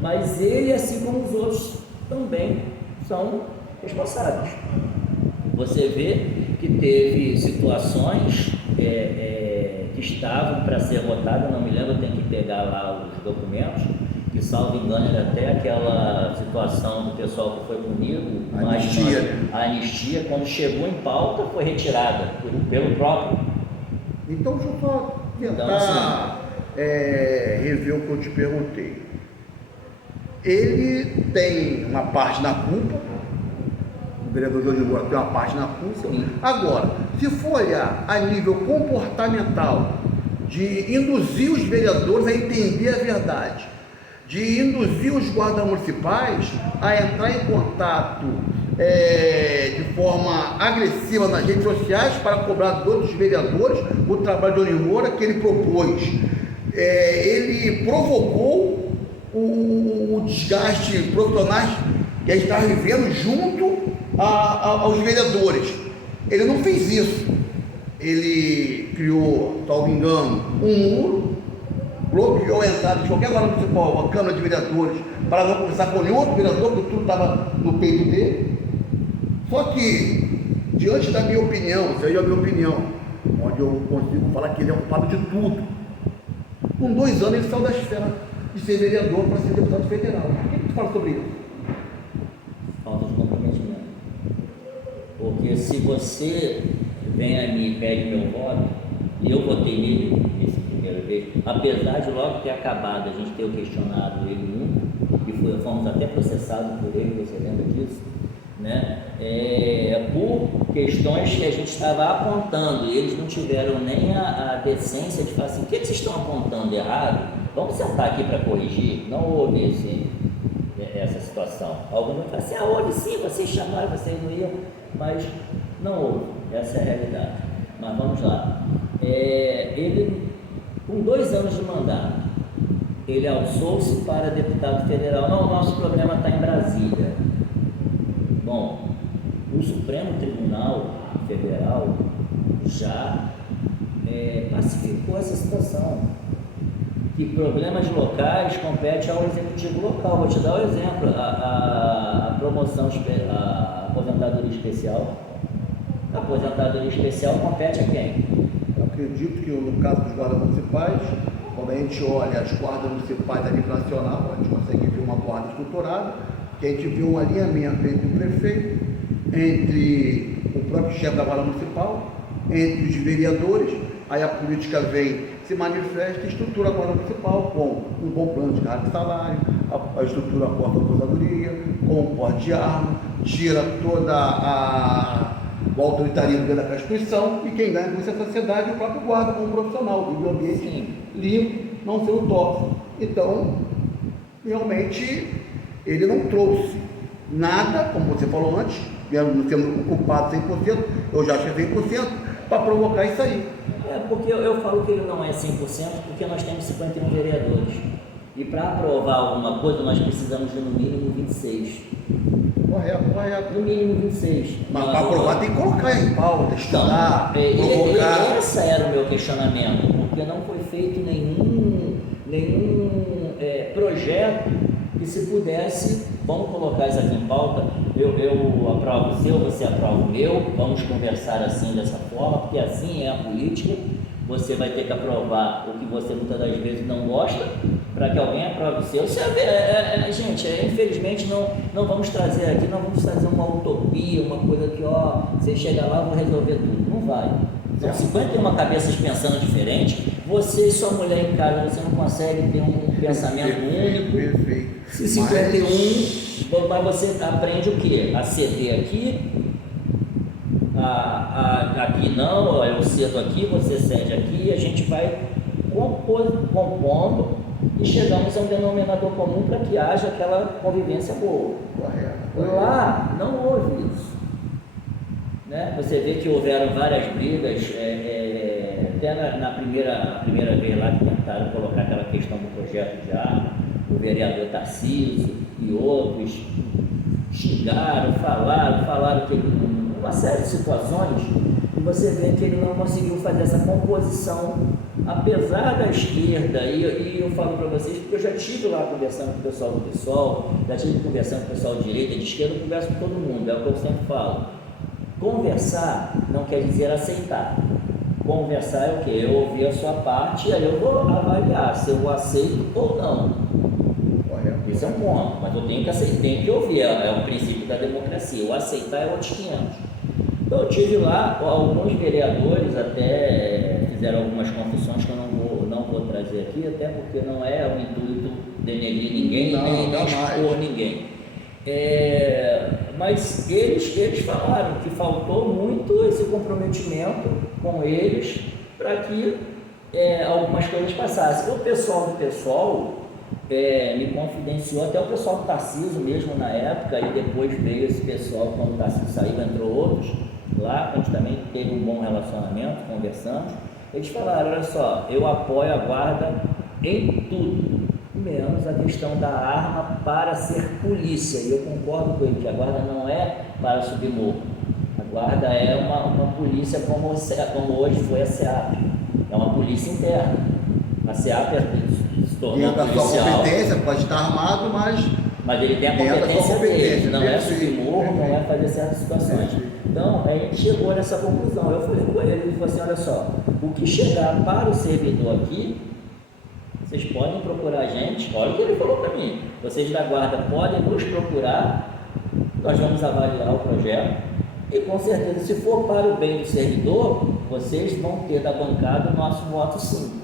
Mas ele, assim como os outros, também são responsáveis. Você vê que teve situações que estavam para ser votadas, não me lembro, eu tenho que pegar lá os documentos, que, salvo engano, era até aquela situação do pessoal que foi punido, a anistia, quando chegou em pauta, foi retirada pelo próprio. Então, deixa eu só tentar rever o que eu te perguntei. Ele tem uma parte na culpa vereador João de Moura tem uma parte na culpa. Sim. Agora, se for olhar a nível comportamental, de induzir os vereadores a entender a verdade, de induzir os guardas municipais a entrar em contato de forma agressiva nas redes sociais para cobrar dos outros vereadores o trabalho de João de Moura que ele propôs. Ele provocou o desgaste profissional que a gente está vivendo junto aos vereadores. Ele não fez isso. Ele criou, salvo engano, um muro, bloqueou a entrada de qualquer guarda municipal, a Câmara de Vereadores, para não conversar com nenhum outro vereador, porque tudo estava no peito dele. Só que, diante da minha opinião, isso aí é a minha opinião, onde eu consigo falar que ele é culpado de tudo. Com 2 anos ele saiu da esfera de ser vereador para ser deputado federal. O que tu fala sobre isso? Falta de comprometimento. Porque se você vem a mim e pede meu voto, e eu votei nele nessa primeira vez, apesar de logo ter acabado, a gente ter questionado ele muito, e fomos até processados por ele, você lembra disso? Né? Por questões que a gente estava apontando, e eles não tiveram nem a decência de falar assim, o que vocês estão apontando errado? Vamos sentar aqui para corrigir. Não houve essa situação. Alguns vão falar assim, houve sim, vocês chamaram, vocês não iam, mas não houve, essa é a realidade. Mas vamos lá. Ele, com 2 anos de mandato, ele alçou-se para deputado federal. Não, o nosso problema está em Brasília. Bom, o Supremo Tribunal Federal já pacificou essa situação, que problemas locais competem ao executivo local. Vou te dar um exemplo, a promoção, a aposentadoria especial. A aposentadoria especial compete a quem? Eu acredito que no caso dos guardas municipais, quando a gente olha as guardas municipais a nível nacional, a gente consegue ver uma guarda estruturada, que a gente vê um alinhamento entre o prefeito, entre o próprio chefe da guarda municipal, entre os vereadores, aí a política vem, se manifesta e estrutura a guarda municipal com um bom plano de cargo de salário, a estrutura corta a aposentadoria, com um porte de arma, tira toda o autoritarismo dentro da Constituição, e quem ganha com isso é a sociedade e o próprio guarda como profissional, vive um ambiente limpo, não sendo tóxico. Então, realmente, ele não trouxe nada, como você falou antes, não sendo culpado 100%, eu já achei 100%, para provocar isso aí. Porque eu falo que ele não é 100%, porque nós temos 51 vereadores. E para aprovar alguma coisa, nós precisamos de no mínimo 26. Correto. No mínimo 26. Mas para aprovar tem que colocar em pauta, estudar, provocar. Esse era o meu questionamento, porque não foi feito nenhum projeto que, se pudesse, vamos colocar isso aqui em pauta, eu aprovo o seu, você aprova o meu, vamos conversar assim, dessa forma, porque assim é a política. Você vai ter que aprovar o que você muitas das vezes não gosta, para que alguém aprove o seu. Gente, infelizmente não vamos trazer aqui, não vamos trazer uma utopia, uma coisa que, você chega lá, eu vou resolver tudo. Não vai. São 51 cabeças pensando diferente. Você e sua mulher em casa, você não consegue ter um pensamento único. Perfeito. Se 51, mas você aprende o quê? A ceder aqui, aqui não, eu cedo aqui, você cede aqui, a gente vai compondo e chegamos a um denominador comum para que haja aquela convivência boa. Correto. Lá não houve isso. Né? Você vê que houveram várias brigas, até na primeira vez lá que tentaram colocar aquela questão do projeto de arma, o vereador Tarcísio e outros xingaram, falaram que uma série de situações, e você vê que ele não conseguiu fazer essa composição, apesar da esquerda, e eu falo para vocês, porque eu já estive lá conversando com o pessoal do PSOL, já estive conversando com o pessoal de direita, de esquerda, eu converso com todo mundo, é o que eu sempre falo. Conversar não quer dizer aceitar. Conversar é o quê? Eu ouvir a sua parte, e aí eu vou avaliar se eu aceito ou não. Esse é um ponto, mas eu tenho que aceitar, tenho que ouvir, é o princípio da democracia. O aceitar é outros 500. Então eu tive lá, alguns vereadores até fizeram algumas confissões que eu não vou trazer aqui, até porque não é o intuito denegrir ninguém, nem expor ninguém. Mas eles falaram que faltou muito esse comprometimento com eles para que algumas coisas passassem. O pessoal do PSOL me confidenciou, até o pessoal do Tarcísio mesmo na época, e depois veio esse pessoal, quando o Tarcísio saiu, entrou outros lá, a gente também teve um bom relacionamento, conversamos. Eles falaram, olha só, eu apoio a guarda em tudo, menos a questão da arma para ser polícia, e eu concordo com ele, que a guarda não é para subir morro, a guarda é uma polícia como hoje foi a SEAP, é uma polícia interna, a SEAP se tornou Dentro da sua competência, pode estar armado, mas ele tem a competência dele, não é subir morro, não é fazer certas situações. Então, a gente chegou nessa conclusão. Eu falei com ele falou assim, olha só, o que chegar para o servidor aqui, vocês podem procurar a gente, olha o que ele falou para mim, vocês da guarda podem nos procurar, nós vamos avaliar o projeto, e com certeza, se for para o bem do servidor, vocês vão ter da bancada o nosso voto sim.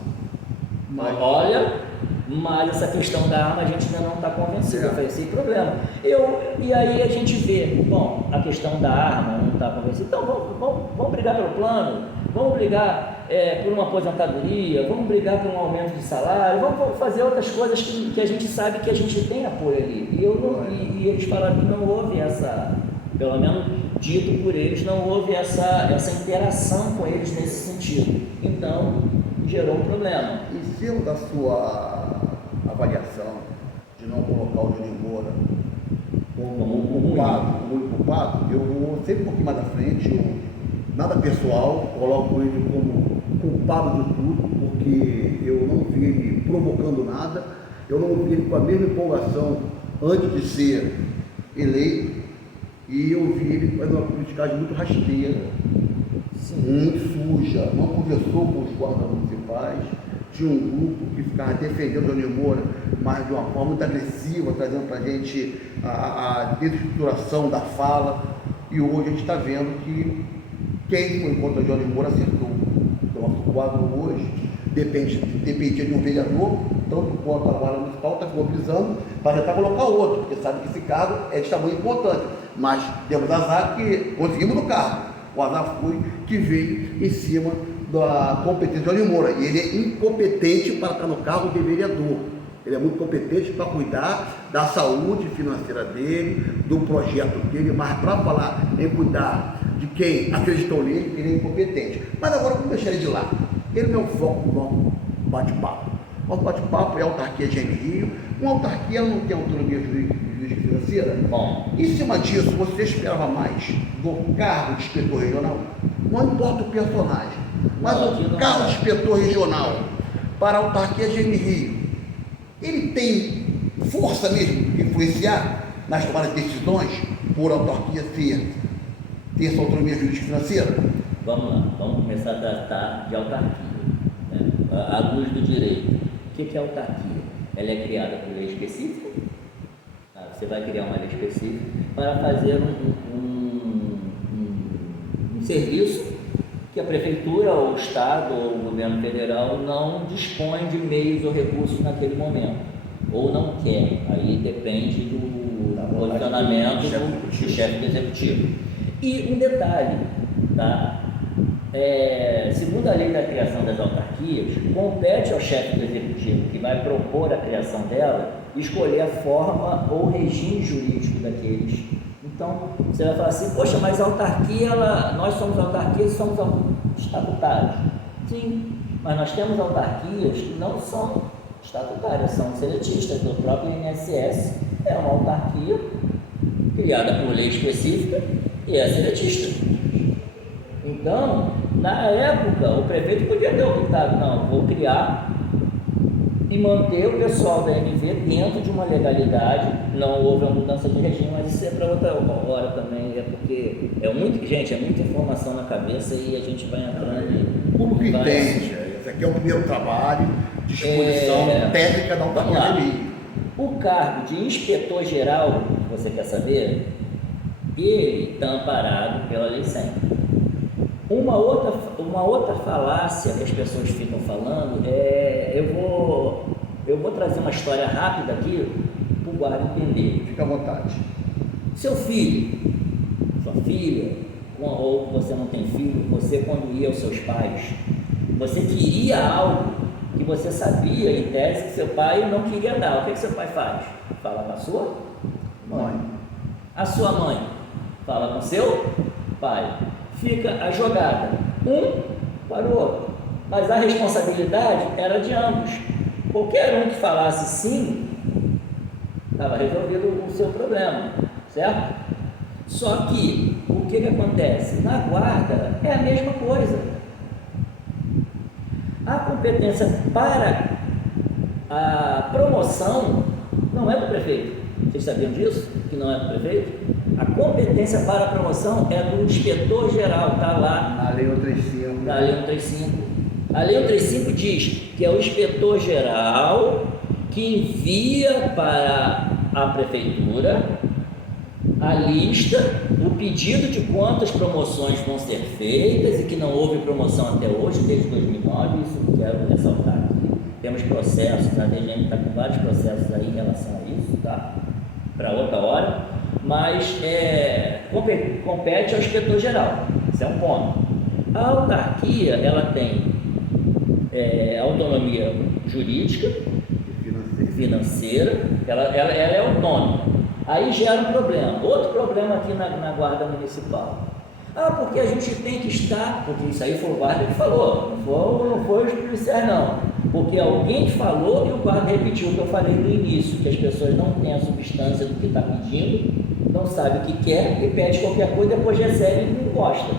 Mas essa questão da arma a gente ainda não está convencido, eu falei, sem problema. E aí a gente vê, bom, a questão da arma não está convencido, então vamos brigar pelo plano, vamos brigar por uma aposentadoria, vamos brigar por um aumento de salário, vamos fazer outras coisas que a gente sabe que a gente tem apoio ali. E eles falaram que não houve essa, pelo menos dito por eles, não houve essa interação com eles nesse sentido. Então, gerou um problema. Em cima da sua avaliação de não colocar o Johnny Moura como culpado, eu vou sempre um pouquinho mais à frente, nada pessoal, coloco ele como culpado de tudo, porque eu não vi ele provocando nada, eu não vi ele com a mesma empolgação antes de ser eleito, e eu vi ele fazendo uma politicagem muito rasteira, muito suja, não conversou com os guardas municipais, tinha um grupo que ficava defendendo o Johnny Moura, mas de uma forma muito agressiva, trazendo para a gente a desestruturação da fala, e hoje a gente está vendo que quem foi contra o Johnny Moura acertou. O nosso quadro hoje dependia de um vereador, tanto quanto a Guarda Municipal está mobilizando para tentar colocar outro, porque sabe que esse cargo é de tamanho importante, mas temos azar que conseguimos no cargo. O azar foi que veio em cima da competência de Johnny Moura, e ele é incompetente para estar no cargo de vereador. Ele é muito competente para cuidar da saúde financeira dele, do projeto dele, mas para falar em cuidar de quem acreditou nele, ele é incompetente. Mas agora vamos deixar ele de lado. Ele não é o foco do nosso bate-papo. Nosso bate-papo é a autarquia de Rio. Uma autarquia não tem autonomia jurídica e financeira. Bom, em cima disso, você esperava mais do cargo de inspetor regional? Não importa o personagem, mas o cargo de inspetor regional para a autarquia de Rio, ele tem força mesmo de influenciar nas tomadas de decisões por a autarquia ter essa autonomia jurídica e financeira? Vamos lá, vamos começar a tratar de autarquia, né? À luz do direito. O que é autarquia? Ela é criada por lei específica. Você vai criar uma lei específica para fazer um serviço que a prefeitura, ou o estado, ou o governo federal não dispõe de meios ou recursos naquele momento, ou não quer. Aí depende do posicionamento do chefe do executivo. E um detalhe, tá? Segundo a lei da criação das autarquias, compete ao chefe do executivo, que vai propor a criação dela, escolher a forma ou regime jurídico daqueles. Então, você vai falar assim, poxa, mas a autarquia, nós somos autarquias e somos estatutários. Sim, mas nós temos autarquias que não são estatutárias, são seletistas. Do próprio INSS é uma autarquia criada por lei específica e é seletista. Então, na época, o prefeito podia ter optado, não, vou criar e manter o pessoal da MV dentro de uma legalidade. Não houve uma mudança de regime, mas isso é para outra hora também, porque é muita informação na cabeça e a gente vai entrando em... Como que entende? Esse aqui é o primeiro trabalho de exposição técnica da autarquia. O cargo de inspetor-geral, você quer saber, ele está amparado pela Lei 100. Uma outra falácia que as pessoas ficam falando eu vou trazer uma história rápida aqui para o guarda entender. Fica à vontade. Seu filho, sua filha, ou você não tem filho, você quando ia aos seus pais, você queria algo que você sabia, em tese, que seu pai não queria dar. O que seu pai faz? Fala com a sua mãe. A sua mãe fala com seu pai. Fica a jogada, um para o outro. Mas a responsabilidade era de ambos. Qualquer um que falasse sim, estava resolvido o seu problema, certo? Só que, o que acontece? Na guarda é a mesma coisa. A competência para a promoção não é do prefeito. Vocês sabiam disso? Que não é do prefeito? A competência para a promoção é do inspetor geral, está lá Na Lei 135. na Lei 135. A Lei 135 diz que é o inspetor geral que envia para a prefeitura a lista, o pedido de quantas promoções vão ser feitas e que não houve promoção até hoje, desde 2009, isso eu quero ressaltar aqui. Temos processos, a DGM está com vários processos aí em relação a isso, tá? Para outra hora, mas compete ao inspetor geral, isso é um ponto. A autarquia, ela tem autonomia jurídica, financeira, ela é autônoma. Aí gera um problema, outro problema aqui na guarda municipal. Porque a gente tem que estar, porque isso aí foi o guarda que falou, não foi os policiais não, porque alguém falou e o guarda repetiu o que eu falei no início, que as pessoas não têm a substância do que está pedindo, não sabe o que quer e pede qualquer coisa, depois recebe e não gosta.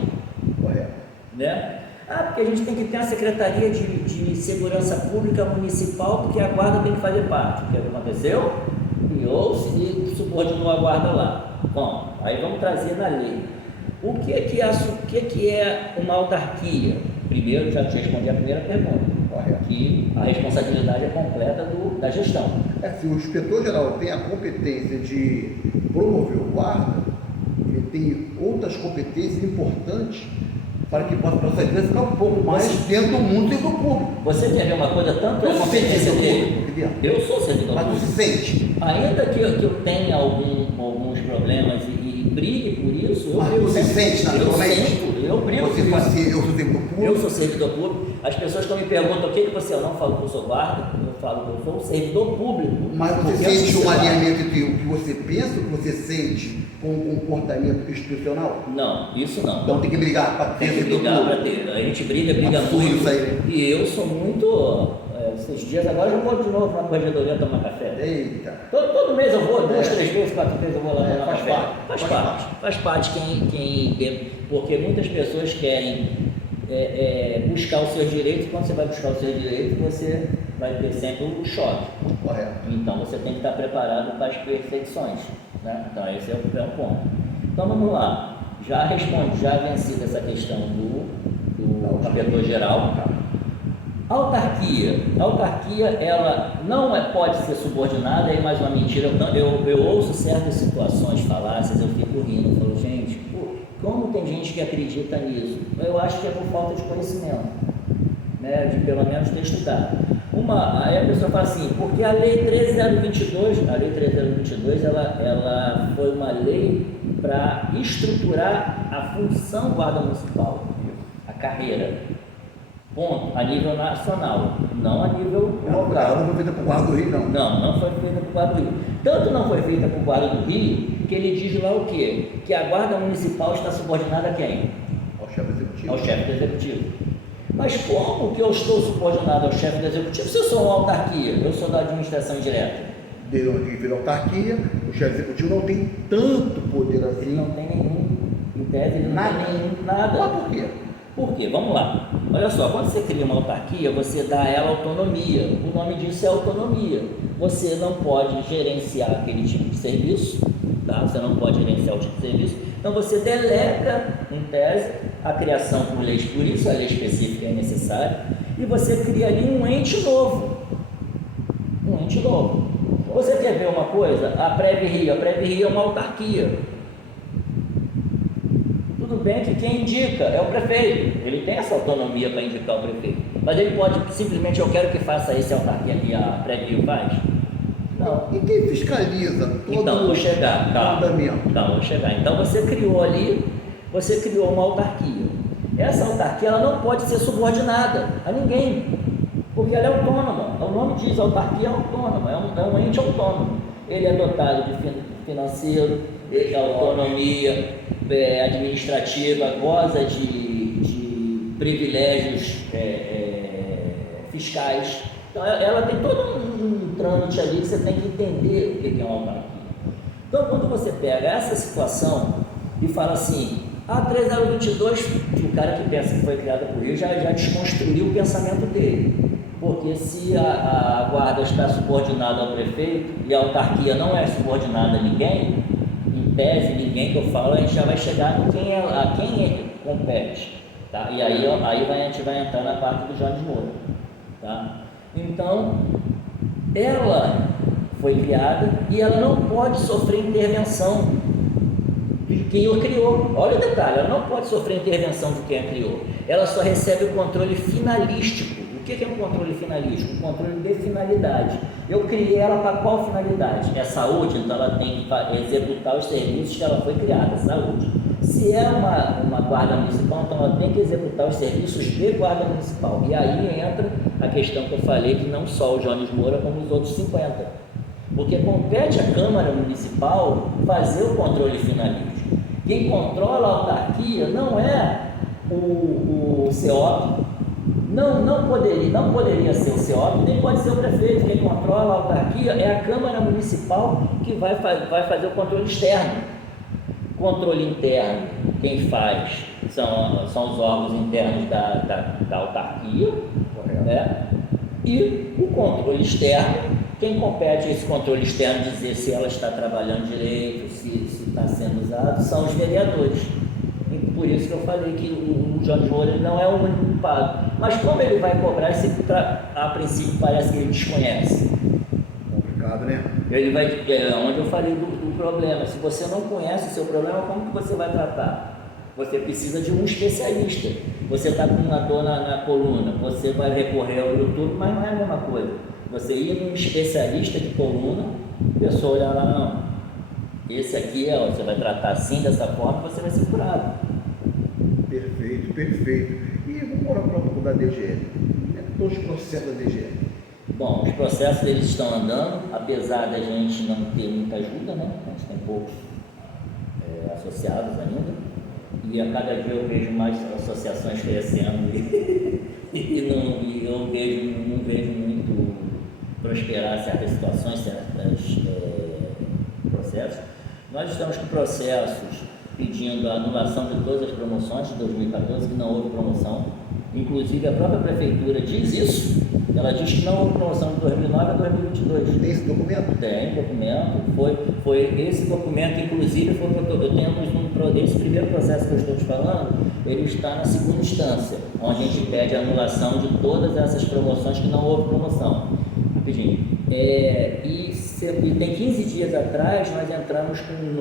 Correto. Né? Porque a gente tem que ter a Secretaria de Segurança Pública Municipal, porque a guarda tem que fazer parte. O que aconteceu? Criou-se e subordinou a guarda lá. Bom, aí vamos trazer na lei. O que é uma autarquia? Primeiro, já te respondi a primeira pergunta. Correto. Que a responsabilidade é completa da gestão. Se o inspetor-geral tem a competência de promover o guarda, ele tem outras competências importantes para que possa proceder ficar um pouco mais dentro do mundo e do público. Você quer ver uma coisa, tanto é a competência dele. Eu sou servidor público. Mas você sente? Ainda que eu tenha alguns problemas e brigue por isso, você sente naturalmente? Eu brigo por isso. Eu sou servidor público? Eu sou servidor público. As pessoas que me perguntam o que você é, eu não falo que eu sou guarda, eu falo que eu sou um servidor público. Mas você sente um alinhamento entre o que você pensa, o que você sente com o comportamento institucional? Não, isso não. Então tem que brigar para ter servidor público. Para ter. A gente briga muito. Isso aí. E eu sou muito... esses dias agora eu vou de novo na corredoria tomar café. Eita! Todo mês eu vou, 2, 3 vezes, 4 vezes eu vou lá tomar café. Faz parte porque muitas pessoas querem buscar os seus direitos. Quando você vai buscar os seus direitos, você vai ter sempre um choque. Correto. Então você tem que estar preparado para as perseguições, né? Então esse é o ponto. Então vamos lá. Já vencido essa questão do inspetor geral. A autarquia, ela não pode ser subordinada, é mais uma mentira. Eu ouço certas situações, falácias, eu fico rindo, falo, gente, como tem gente que acredita nisso? Eu acho que é por falta de conhecimento, né, de pelo menos ter estudado. Aí a pessoa fala assim, porque a Lei 13022, ela foi uma lei para estruturar a função guarda municipal, a carreira. Ponto, a nível nacional, não a nível local. Não foi feita por guarda do Rio, não. Não foi feita por guarda do Rio. Tanto não foi feita por guarda do Rio, que ele diz lá o quê? Que a guarda municipal está subordinada a quem? Ao chefe executivo. Ao chefe do executivo. Mas como que eu estou subordinado ao chefe do executivo se eu sou uma autarquia? Eu sou da administração indireta. Desde onde vira autarquia, o chefe executivo não tem tanto poder assim. Ele não tem nenhum, em tese ele não tem nenhum, nada. Mas por quê? Por quê? Vamos lá. Olha só, quando você cria uma autarquia, você dá a ela autonomia. O nome disso é autonomia. Você não pode gerenciar aquele tipo de serviço, tá? Você não pode gerenciar o tipo de serviço. Então você delega, em tese, a criação por leis, por isso a lei específica é necessária, e você cria ali um ente novo. Um ente novo. Você quer ver uma coisa? A Preve-Rio é uma autarquia. Tudo bem que quem indica é o prefeito, ele tem essa autonomia para indicar o prefeito, mas ele pode simplesmente, eu quero que faça isso, a autarquia que a Preve-Rio faz. Não. E quem fiscaliza todo Então, vou chegar, o calma. andamento? Então, vou chegar. Então, você criou uma autarquia. Essa autarquia, ela não pode ser subordinada a ninguém, porque ela é autônoma. O nome diz, autarquia é autônoma, é um ente autônomo. Ele é dotado de financeiro, de autonomia administrativa, goza de privilégios fiscais. Então, ela tem todo um trâmite ali que você tem que entender o que é uma autarquia. Então, quando você pega essa situação e fala assim, a 3022, o cara que pensa que foi criada por Rio já desconstruiu o pensamento dele. Porque se a guarda está subordinada ao prefeito e a autarquia não é subordinada a ninguém, em tese, ninguém que eu falo, a gente já vai chegar a quem compete. Tá? E aí a gente vai entrar na parte do Jones Moura. Tá? Então, ela foi criada e ela não pode sofrer intervenção de quem a criou. Olha o detalhe, ela não pode sofrer intervenção de quem a criou. Ela só recebe o controle finalístico. O que é um controle finalístico? Um controle de finalidade. Eu criei ela para qual finalidade? É saúde, então ela tem que executar os serviços que ela foi criada, saúde. Se é uma guarda municipal, então ela tem que executar os serviços de guarda municipal. E aí entra a questão que eu falei, que não só o Jones Moura, como os outros 50. Porque compete à Câmara Municipal fazer o controle finalístico. Quem controla a autarquia não é o CEOP, não poderia ser o CEOP, nem pode ser o prefeito. Quem controla a autarquia é a Câmara Municipal, que vai fazer o controle externo. Controle interno, quem faz são os órgãos internos da autarquia, né? E o controle externo, quem compete esse controle externo, dizer se ela está trabalhando direito, se está sendo usado, são os vereadores. E por isso que eu falei que o Jones Moura não é o único culpado. Mas como ele vai cobrar, a princípio parece que ele desconhece. Complicado, né? Ele vai, onde eu falei do problema. Se você não conhece o seu problema, como que você vai tratar? Você precisa de um especialista. Você está com uma dor na coluna, você vai recorrer ao YouTube, mas não é a mesma coisa. Você ir num especialista de coluna, a pessoa olhar lá, não, esse aqui você vai tratar assim, dessa forma, você vai ser curado. Perfeito, perfeito. E vamos para um pouco da DGL. Como é que estão os processos da DGL? Bom, os processos eles estão andando, apesar da gente não ter muita ajuda, né? A gente tem poucos associados ainda. E a cada dia eu vejo mais associações crescendo e eu não vejo muito prosperar certas situações, certos processos. Nós estamos com processos pedindo a anulação de todas as promoções de 2014, que não houve promoção. Inclusive a própria prefeitura diz isso. Ela diz que não houve promoção de 2009 a 2022. Tem esse documento? Tem documento. Foi esse documento, inclusive, esse primeiro processo que eu estou te falando, ele está na segunda instância, onde a gente pede a anulação de todas essas promoções que não houve promoção. Rapidinho. E tem 15 dias atrás, nós entramos com um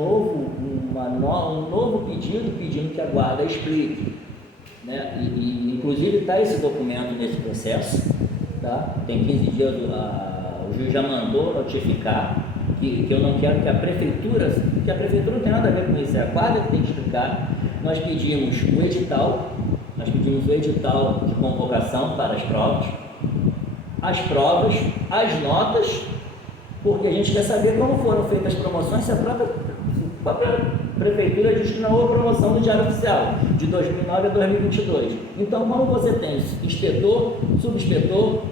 novo pedido, pedindo que a guarda explique. Né? E inclusive está esse documento nesse processo. Tá? Tem 15 dias, o juiz já mandou notificar que eu não quero que a prefeitura não tem nada a ver com isso, é a guarda que tem que explicar. Nós pedimos o edital de convocação para as provas, as notas, porque a gente quer saber como foram feitas as promoções, se a própria prefeitura diz que não houve promoção no Diário Oficial, de 2009 a 2022. Então, como você tem inspetor, subinspetor,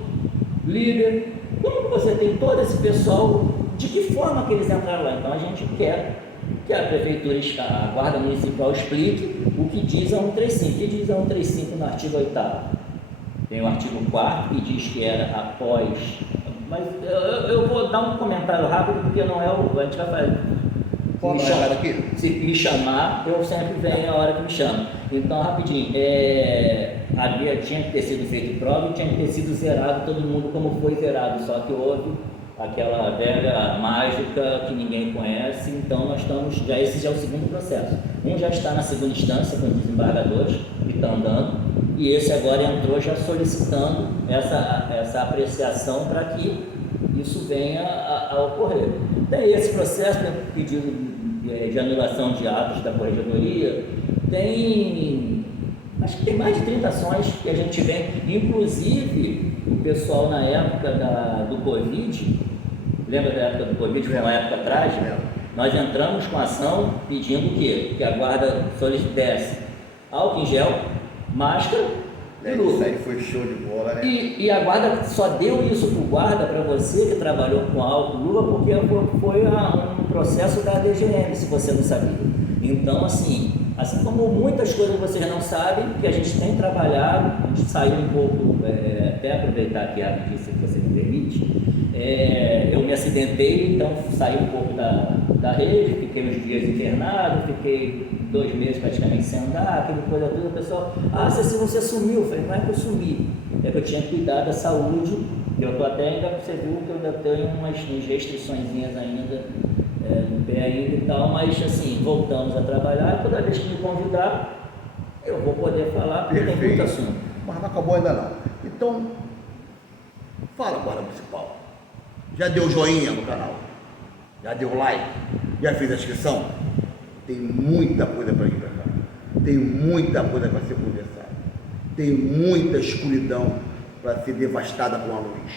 líder, como você tem todo esse pessoal, de que forma que eles entraram lá? Então, a gente quer que a prefeitura, a Guarda Municipal explique o que diz a 135. O que diz a 135 no artigo 8º? Tem o artigo 4º que diz que era após... Mas eu vou dar um comentário rápido, porque não é o... A gente vai fazer... Se me chamar, eu sempre venho a hora que me chama. Então, rapidinho, tinha que ter sido feito prova e tinha que ter sido zerado todo mundo como foi zerado, só que houve aquela velha mágica que ninguém conhece. Então nós estamos, esse já é o segundo processo. Um já está na segunda instância com os desembargadores, que estão andando, E esse agora entrou já solicitando essa apreciação para que isso venha a ocorrer. Tem esse processo, tem pedido de anulação de atos da Corregedoria, acho que tem mais de 30 ações que a gente vem, inclusive o pessoal na época do Covid, lembra da época do Covid, foi uma época trágica, nós entramos com ação pedindo o quê? Que a guarda solicitasse álcool em gel, máscara e luva. Isso aí foi show de bola, né? E a guarda só deu isso para o guarda, para você que trabalhou com álcool, luva, porque foi um processo da DGM, se você não sabia. Então, assim como muitas coisas vocês não sabem, que a gente tem trabalhado, a gente saiu um pouco, até aproveitar aqui a notícia que você me permite, eu me acidentei, então saí um pouco da rede, fiquei uns dias internado, fiquei 2 meses praticamente sem andar, aquela coisa toda, o pessoal, você sumiu, eu falei, não é que eu sumi, é que eu tinha que cuidar da saúde, eu estou até ainda, você viu que eu ainda tenho umas restriçõezinhas ainda, no pé ainda e tal, mas assim, voltamos a trabalhar, e toda vez que me convidar, eu vou poder falar, porque tem muito assunto. Mas não acabou ainda não. Então, fala Guarda Municipal. Já deu joinha no canal? Já deu like? Já fez a inscrição? Tem muita coisa para ir para cá. Tem muita coisa para ser conversada. Tem muita escuridão para ser devastada com a luz.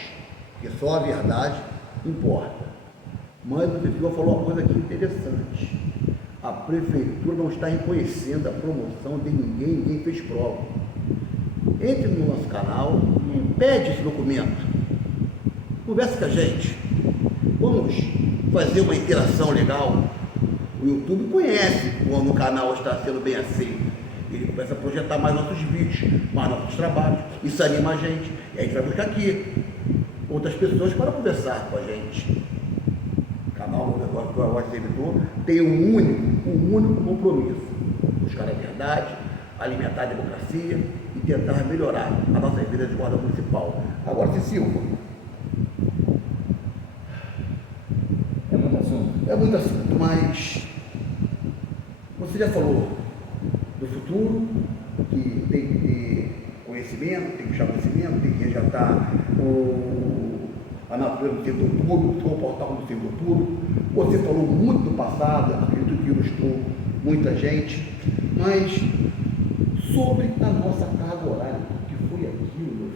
Porque só a verdade importa. Mas o Vitor falou uma coisa aqui interessante. A prefeitura não está reconhecendo a promoção de ninguém fez prova. Entre no nosso canal e pede esse documento. Conversa com a gente. Vamos fazer uma interação legal. O YouTube conhece quando o canal está sendo bem aceito. Ele começa a projetar mais nossos vídeos, mais nossos trabalhos. Isso anima a gente. E a gente vai buscar aqui outras pessoas para conversar com a gente. O canal do Negócio do Voz Servidor tem um único compromisso: buscar a verdade, alimentar a democracia e tentar melhorar a nossa vida de guarda municipal. Agora, Silva. É muito assunto, mas você já falou do futuro, que tem que ter conhecimento, tem que puxar conhecimento, tem que resgatar a natureza do setor público, se comportar como setor público. Você falou muito do passado, acredito que ilustrou muita gente, mas sobre a nossa carga horária, o que foi aquilo,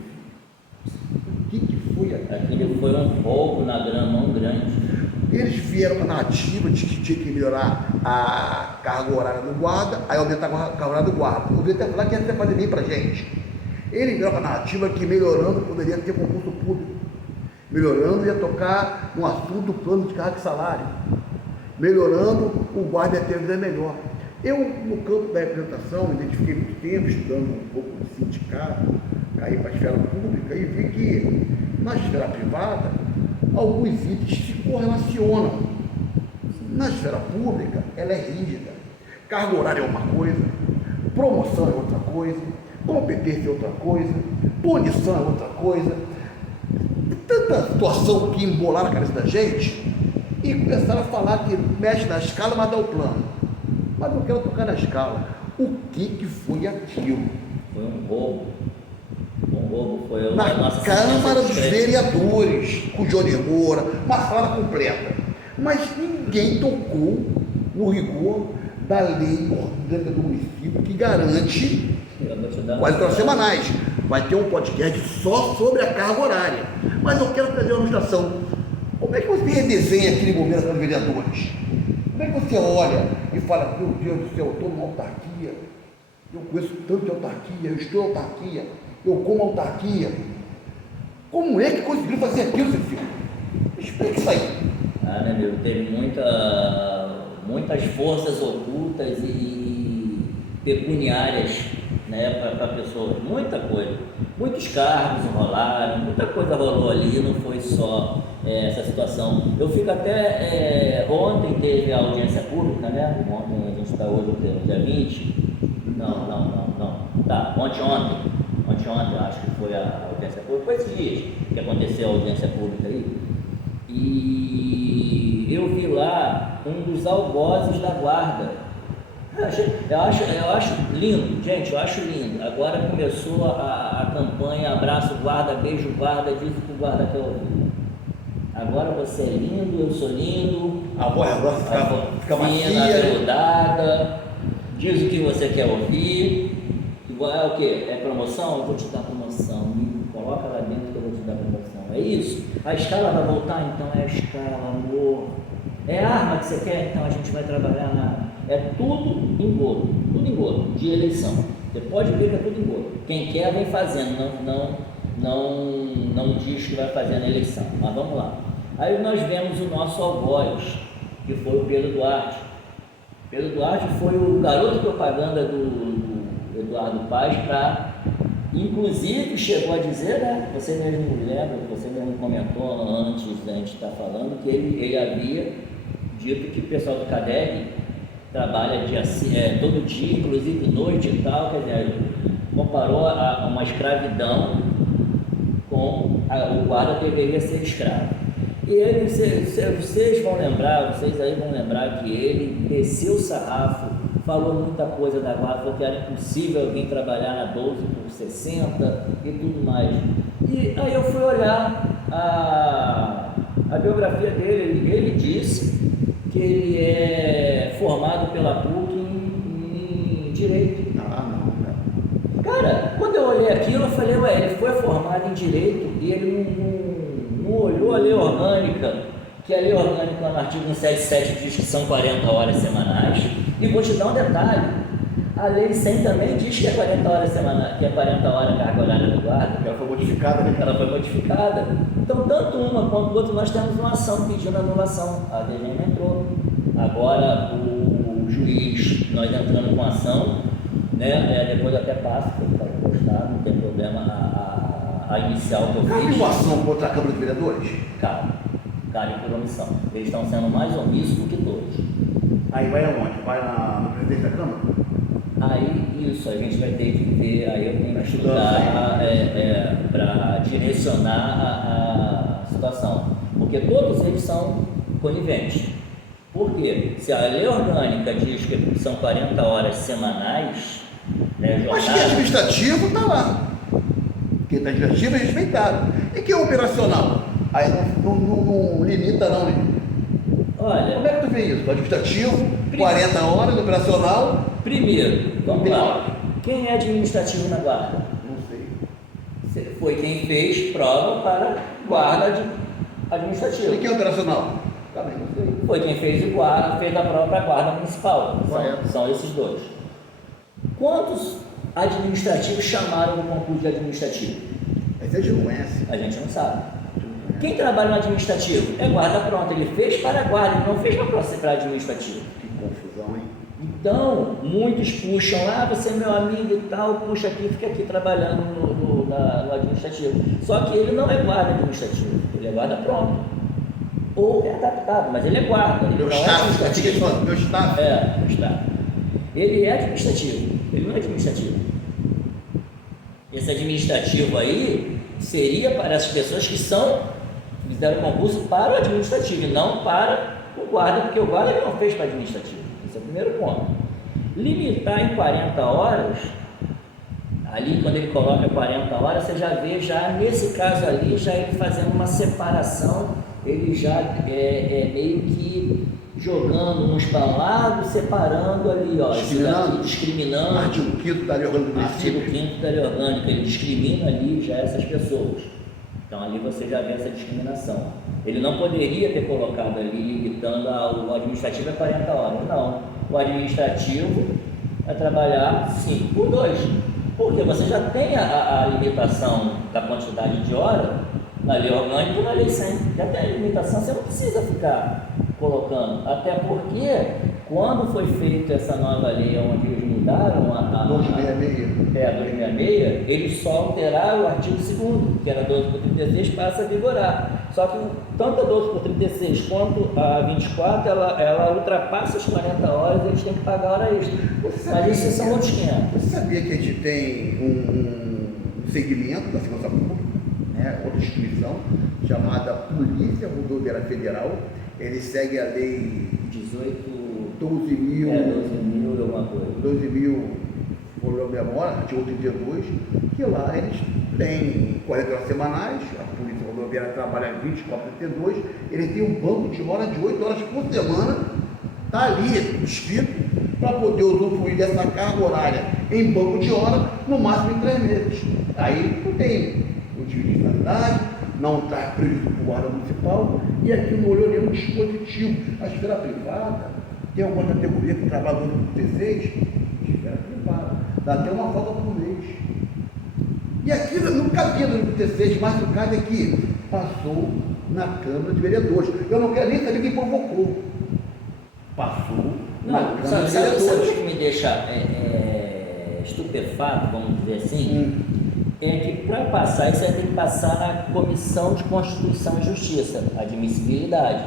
meu filho? O que foi aquilo? Aquilo foi um roubo na mão grande. Eles vieram com a narrativa de que tinha que melhorar a carga horária do guarda, aí aumentar a carga horária do guarda. Eu ouvi até falar que ia fazer bem pra gente. Ele vieram com a narrativa que melhorando poderia ter concurso público. Melhorando ia tocar no assunto do plano de carga e salário. Melhorando, o guarda ia ter vida melhor. Eu, no campo da representação, me identifiquei muito tempo estudando um pouco do sindicato, caí para a esfera pública e vi que na esfera privada alguns itens se correlacionam. Na esfera pública, ela é rígida. Carga horária é uma coisa, promoção é outra coisa, competência é outra coisa, punição é outra coisa. Tanta situação que embolaram a cabeça da gente e começaram a falar que mexe na escala, mas dá o plano. Mas não quero tocar na escala. O que foi aquilo? Foi um roubo. Um roubo foi na Câmara dos Vereadores, com o Johnny Moura, uma sala completa. Mas ninguém tocou no rigor da lei orgânica do município que garante quase semanais. Vai ter um podcast só sobre a carga horária. Mas eu quero fazer uma ilustração. Como é que você redesenha aquele momento dos vereadores? Como é que você olha e fala, meu Deus do céu, eu estou numa autarquia, eu conheço tanto de autarquia, eu estou em autarquia, eu como autarquia. Como é que conseguiu fazer aquilo, seu filho? Explica isso aí. Meu amigo, teve muitas forças ocultas e pecuniárias, né, para pessoas, muita coisa. Muitos cargos enrolaram, muita coisa rolou ali, não foi só essa situação. Eu fico até, ontem teve a audiência pública, né? Ontem a gente está hoje no dia 20. Não. Tá, ontem, acho que foi a audiência pública, foi esses dias que aconteceu a audiência pública aí. E eu vi lá um dos algozes da guarda Eu acho lindo, gente, eu acho lindo. Agora começou a campanha Abraço Guarda, Beijo Guarda, diz o que o guarda quer ouvir. Agora você é lindo, eu sou lindo. A voz grossa fica fina, macia. veludada, diz o que você quer ouvir. É o quê? É promoção? Eu vou te dar promoção. Me coloca lá dentro que eu vou te dar promoção. É isso? A escala vai voltar? Então é a escala, amor. É a arma que você quer? Então a gente vai trabalhar na arma. É tudo engodo de eleição. Você pode ver que é tudo engodo. Quem quer vem fazendo, não diz que vai fazer na eleição. Mas vamos lá. Aí nós vemos o nosso algoz, que foi o Pedro Duarte. Pedro Duarte foi o garoto propaganda do Eduardo Paes para, inclusive, chegou a dizer, né? Você mesmo lembra, você mesmo comentou antes da gente estar falando, que ele havia dito que o pessoal do CADEG trabalha todo dia, inclusive noite e tal, quer dizer, comparou a uma escravidão com o guarda que deveria ser escravo. E ele, vocês vão lembrar, vocês aí vão lembrar que ele desceu o sarrafo, falou muita coisa da guarda, falou que era impossível alguém trabalhar na 12 por 60 e tudo mais. E aí eu fui olhar a biografia dele, ele disse que ele é formado pela PUC em Direito. Não. Cara, quando eu olhei aquilo, eu falei, ué, ele foi formado em Direito e ele não olhou a lei orgânica, que a lei orgânica no artigo 177 diz que são 40 horas semanais. E vou te dar um detalhe, a lei 100 também diz que é 40 horas semanais, que é 40 horas carga horária do guarda. Ela foi modificada, né? Ela foi modificada. Então, tanto uma quanto outra, nós temos uma ação pedindo anulação. A DGM entrou. Agora, o juiz, nós entrando com ação, né? Depois eu até passo, porque está postado, não tem problema, a inicial que eu Cabe fiz. uma ação contra a Câmara dos Vereadores? Cabe por omissão. Eles estão sendo mais omissos do que todos. Aí vai aonde? Vai na presidência da Câmara? Aí, isso, a gente vai ter que ver, aí eu tenho que estudar para direcionar a situação. Porque todos eles são coniventes. Por quê? Se a lei orgânica diz que são 40 horas semanais, né, Mas que administrativo está lá. Porque administrativo é respeitado. E que é operacional? Aí não limita não, né? Olha, como é que tu vê isso? Administrativo, 40 horas, operacional. Primeiro, vamos lá. Quem é administrativo na guarda? Não sei. Foi quem fez prova para guarda administrativa. E quem é operacional? Também não sei. Foi quem fez a prova para a guarda municipal. São esses dois. Quantos administrativos chamaram no concurso de administrativo? Mas a gente não conhece. A gente não sabe. Quem trabalha no administrativo é guarda pronta, ele fez para a guarda, ele não fez para administrativo. Que confusão, hein? Então, muitos puxam, você é meu amigo e tal, puxa aqui, fica aqui trabalhando no administrativo. Só que ele não é guarda administrativo, ele é guarda pronto. Ou é adaptado, mas ele é guarda. Ele meu não staff, é administrativo. meu staff. Meu staff. Ele é administrativo, ele não é administrativo. Esse administrativo aí seria para as pessoas que fizeram concurso para o administrativo e não para o guarda, porque o guarda ele não fez para administrativo. Esse é o primeiro ponto. Limitar em 40 horas, ali quando ele coloca 40 horas, você já vê, nesse caso ali, já ele fazendo uma separação, ele já meio que jogando uns para um lado, separando ali, ó, discriminando. Artigo 5º da lei orgânica do município. Artigo 5º da lei orgânica, ele discrimina ali já essas pessoas. Então ali você já vê essa discriminação. Ele não poderia ter colocado ali, limitando o administrativo é 40 horas. Não. O administrativo vai trabalhar 5 por 2. Porque você já tem a limitação da quantidade de horas na lei orgânica e na lei 100. Já tem a limitação, você não precisa ficar colocando. Até porque, quando foi feita essa nova lei, onde eles mudaram a 266, eles só alteraram o artigo 2º, que era 12 por 36, passa a vigorar. Só que tanto a 12 por 36 quanto a 24, ela ultrapassa as 40 horas e eles têm que pagar hora extra. Mas isso são outros 500. Você sabia que a gente tem um segmento da segurança pública, né, outra instituição, chamada Polícia Rodoviária Federal? Ele segue a lei 18... 12.000. mil e alguma coisa. 12 mil, por a memória, artigo 32, que lá eles têm 40 horas semanais, a Polícia Rodoviária trabalha 24 a 32, eles têm um banco de hora de 8 horas por semana, está ali escrito, para poder usufruir dessa carga horária em banco de hora, no máximo em 3 meses. Aí não tem motivo de finalidade, não traz prejuízo para o guarda municipal, e aqui não olhou nenhum dispositivo. A esfera privada, tem alguma categoria que trabalha no T6, esfera privada, dá até uma folga por mês. E aqui não cabia no T6, mas o caso é que passou na Câmara de Vereadores. Eu não quero nem saber quem provocou. Passou na Câmara de sabe Vereadores. o que me deixa estupefato, vamos dizer assim? É que para passar, isso vai ter que passar na Comissão de Constituição e Justiça, admissibilidade.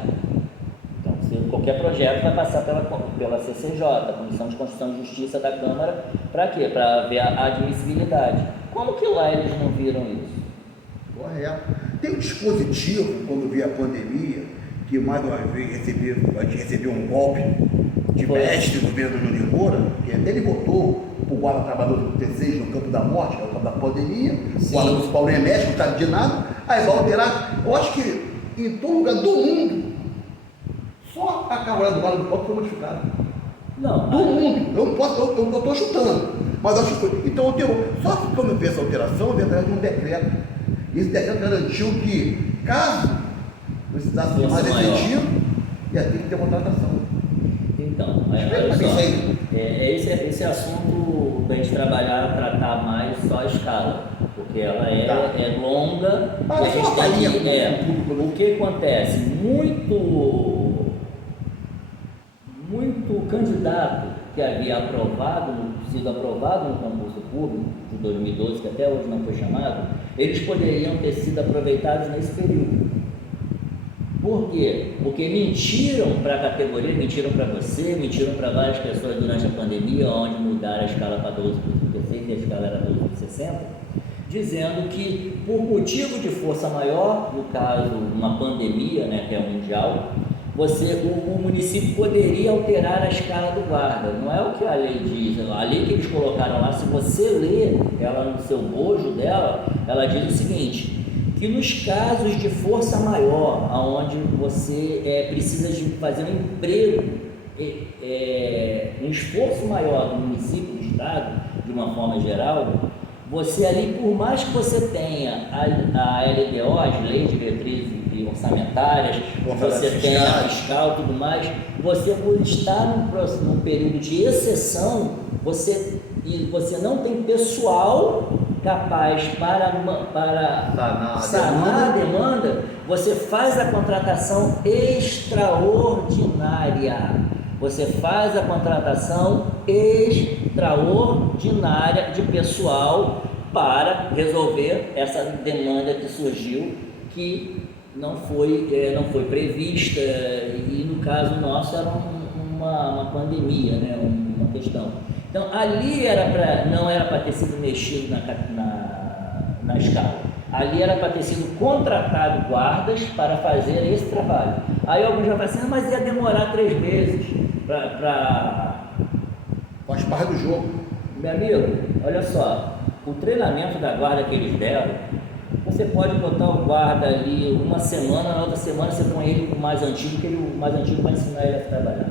Então, qualquer projeto vai passar pela CCJ, a Comissão de Constituição e Justiça da Câmara, para quê? Para ver a admissibilidade. Como que lá eles não viram isso? Correto. Tem um dispositivo, quando veio a pandemia, que mais uma vez a gente recebeu um golpe de mestre do governo Júnior Moura, que até ele votou o guarda trabalhador do T6 no campo da morte, que é o campo da pandemia. O guarda municipal não é médico, não sabe de nada, aí vai alterar. Eu acho que em todo lugar do mundo, só a carga do guarda municipal foi modificada. Não. Do mundo. Eu não posso, eu estou chutando. Mas eu acho que foi. Então, só que quando eu vi essa alteração, eu vi através de um decreto. Esse decreto garantiu que, caso precisasse de mais efetivo, ia ter que ter contratação. Então, olha só, esse assunto para a gente trabalhar, tratar mais só a escala, porque ela é longa, e a gente tem que, o que acontece? Muito candidato que havia sido aprovado no concurso público de 2012, que até hoje não foi chamado, eles poderiam ter sido aproveitados nesse período. Por quê? Porque mentiram para a categoria, mentiram para você, mentiram para várias pessoas durante a pandemia, onde mudaram a escala para 12 por 36 e a escala era 12 por 60, dizendo que por motivo de força maior, no caso uma pandemia, né, que é mundial, o município poderia alterar a escala do guarda. Não é o que a lei diz, a lei que eles colocaram lá, se você ler ela no seu bojo dela, ela diz o seguinte: que nos casos de força maior, onde você precisa de fazer um emprego, um esforço maior do município, do estado, de uma forma geral, você ali, por mais que você tenha a LDO, as leis diretrizes orçamentárias, você tenha a fiscal e tudo mais, você por estar num período de exceção, você não tem pessoal capaz para sanar a demanda, você faz a contratação extraordinária. Você faz a contratação extraordinária de pessoal para resolver essa demanda que surgiu, que não foi prevista, e no caso nosso era uma pandemia, né? Uma questão. Então, ali não era para ter sido mexido na escala. Ali era para ter sido contratado guardas para fazer esse trabalho. Aí alguns já falam assim, mas ia demorar 3 meses para... Faz parte do jogo. Meu amigo, olha só, o treinamento da guarda que eles deram, você pode botar o guarda ali uma semana, na outra semana você põe ele com o mais antigo, que o mais antigo vai ensinar ele a trabalhar.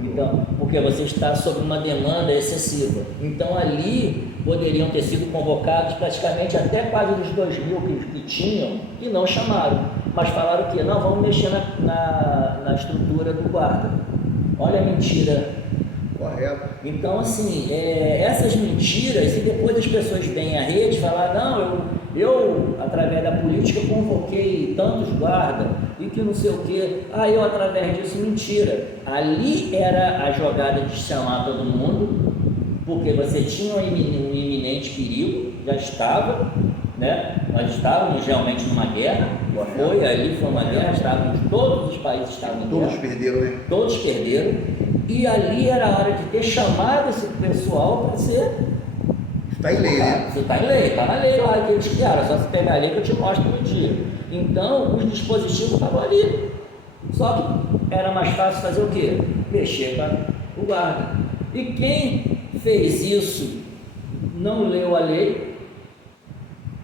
Então, porque você está sob uma demanda excessiva. Então, ali poderiam ter sido convocados praticamente até quase os 2.000 que tinham e não chamaram. Mas falaram que não, vamos mexer na estrutura do guarda. Olha a mentira. Correto. Então, assim, essas mentiras, e depois as pessoas vêm à rede e falam, não, eu, através da política, convoquei tantos guardas e que não sei o quê. Eu, através disso, mentira. Ali era a jogada de chamar todo mundo, porque você tinha um iminente perigo, já estava, né? Nós estávamos realmente numa guerra, foi uma guerra, todos os países estavam em guerra. Todos perderam, né? Todos perderam, e ali era a hora de ter chamado esse pessoal para ser... Está em lei, né? Você está em lei, está na lei lá que eles criaram, só você pegar a lei que eu te mostro no dia. Então, os dispositivos estavam ali. Só que era mais fácil fazer o quê? Mexer para o guarda. E quem fez isso não leu a lei,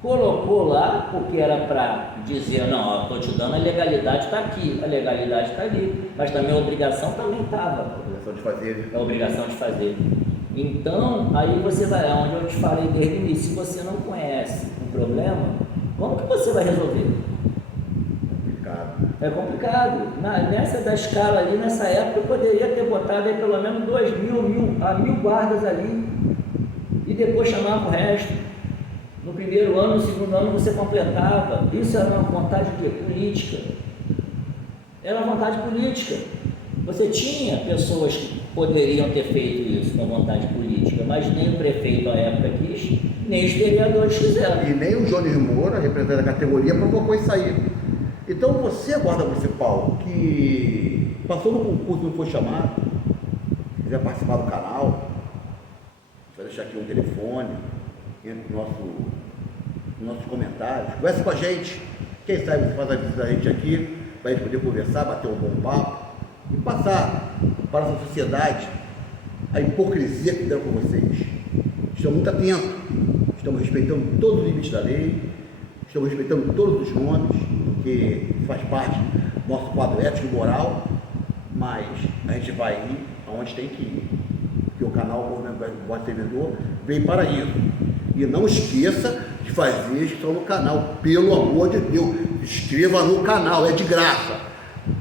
colocou lá porque era para dizer, não, estou te dando, a legalidade está aqui, a legalidade está ali, mas também a obrigação também estava. A obrigação de fazer, né? É a obrigação de fazer. Então, aí você vai, onde eu te falei desde o início, se você não conhece o problema, como que você vai resolver? É complicado. Nessa da escala ali, nessa época, eu poderia ter botado aí pelo menos 1.000 guardas ali e depois chamava o resto. No primeiro ano, no segundo ano você completava. Isso era uma vontade de política. Era uma vontade política. Você tinha pessoas que poderiam ter feito isso com vontade política, mas nem o prefeito à época quis, nem os vereadores quiseram. E nem o Jones Moura, representante da categoria, provocou isso aí. Então você, guarda municipal, que passou no concurso e não foi chamado, quiser participar do canal, vai deixar aqui um telefone, entra nos nossos comentários, converse com a gente. Quem sabe você faz a visita da gente aqui, para a gente poder conversar, bater um bom papo e passar para essa sociedade a hipocrisia que deram com vocês. Estamos muito atentos, estamos respeitando todos os limites da lei, estamos respeitando todos os nomes, que faz parte do nosso quadro ético e moral, mas a gente vai ir aonde tem que ir, porque o canal Movimento Voz Servidor veio para isso. E não esqueça de fazer inscrição no canal, pelo amor de Deus, inscreva no canal, é de graça,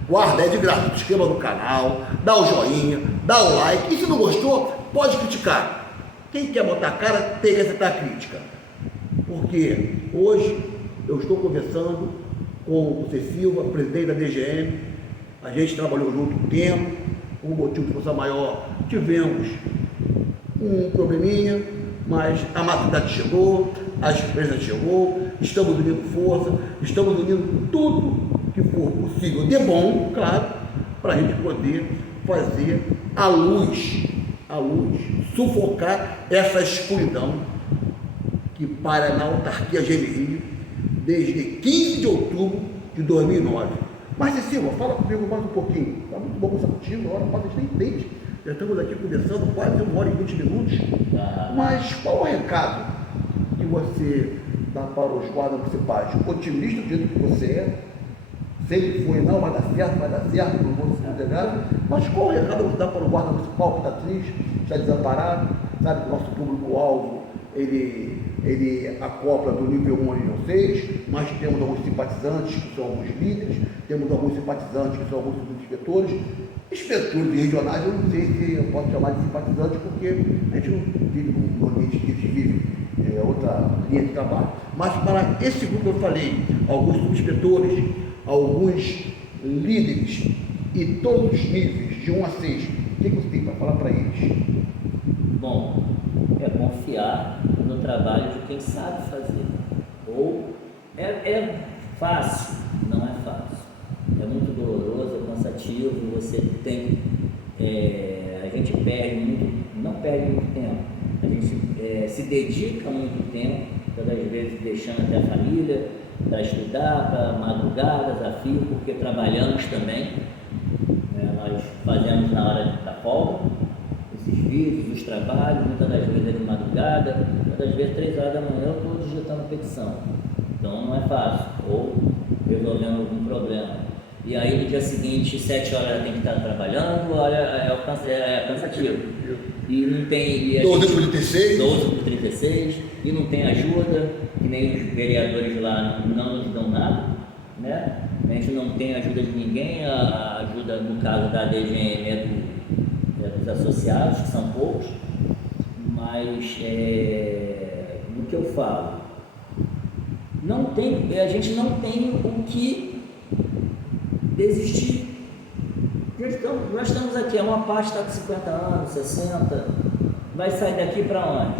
guarda, é de graça, se inscreva no canal, dá o joinha, dá o like, e se não gostou, pode criticar. Quem quer botar a cara tem que aceitar a crítica, porque hoje eu estou conversando com o C. Silva, presidente da DGM, a gente trabalhou junto um tempo, por um motivo de força maior, tivemos um probleminha, mas a maturidade chegou, a empresa chegou, estamos unindo força, estamos unindo tudo que for possível de bom, claro, para a gente poder fazer a luz, sufocar essa escuridão que para na autarquia GNI desde 15 de outubro de 2009. Mas, Silva, fala comigo mais um pouquinho. Está muito bom conversar contigo, a hora passa, a gente nem entende. Já estamos aqui conversando quase 1h20. Mas qual o recado que você dá para os guardas municipais? Otimista do jeito que você é, sempre foi, não, vai dar certo, não vou se considerar. Mas qual o recado que você dá para o guarda municipal que está triste, está desamparado, sabe que o nosso público-alvo, ele acopla do nível 1 ao nível 6, mas temos alguns simpatizantes que são alguns líderes, temos alguns simpatizantes que são alguns inspetores regionais, eu não sei se eu posso chamar de simpatizantes, porque a gente não vive no ambiente que eles vivem, é outra linha de trabalho. Mas para esse grupo que eu falei, alguns subinspetores, alguns líderes e todos os níveis, de 1 a 6, o que você tem para falar para eles? Bom, é confiar no trabalho de quem sabe fazer. Ou é fácil, não é fácil. É muito doloroso, é cansativo, você tem. A gente não perde muito tempo. A gente se dedica muito tempo, todas as vezes deixando até a família, para estudar, para madrugadas, a fio, porque trabalhamos também. Nós fazemos na hora da folga esses vídeos, os trabalhos, muitas das vezes é de madrugada, muitas das vezes 3 horas da manhã eu estou digitando petição. Então não é fácil, ou resolvendo algum problema. E aí no dia seguinte, 7 horas ela tem que estar trabalhando, olha, é cansativo. E não tem. 12/36, e não tem ajuda, que nem os vereadores lá não nos dão nada, né? A gente não tem ajuda de ninguém, a ajuda no caso da DGM é dos associados, que são poucos, mas no que eu falo, a gente não tem o que desistir. Nós estamos aqui, uma parte está com 50 anos, 60, vai sair daqui para onde?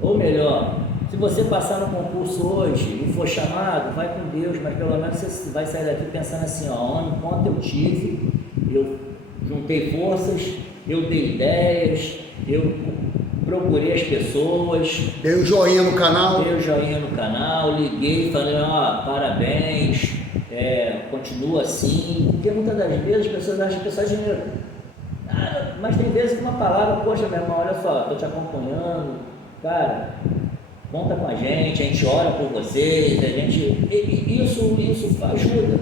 Ou melhor, se você passar no concurso hoje e for chamado, vai com Deus, mas pelo menos você vai sair daqui pensando assim, enquanto eu tive, eu juntei forças, eu dei ideias, eu procurei as pessoas. Dei um joinha no canal. Liguei, falei, parabéns, continua assim, porque muitas das vezes as pessoas acham que é só dinheiro. Mas tem vezes que uma palavra, poxa, meu irmão, olha só, estou te acompanhando, cara, conta com a gente ora por vocês, isso ajuda,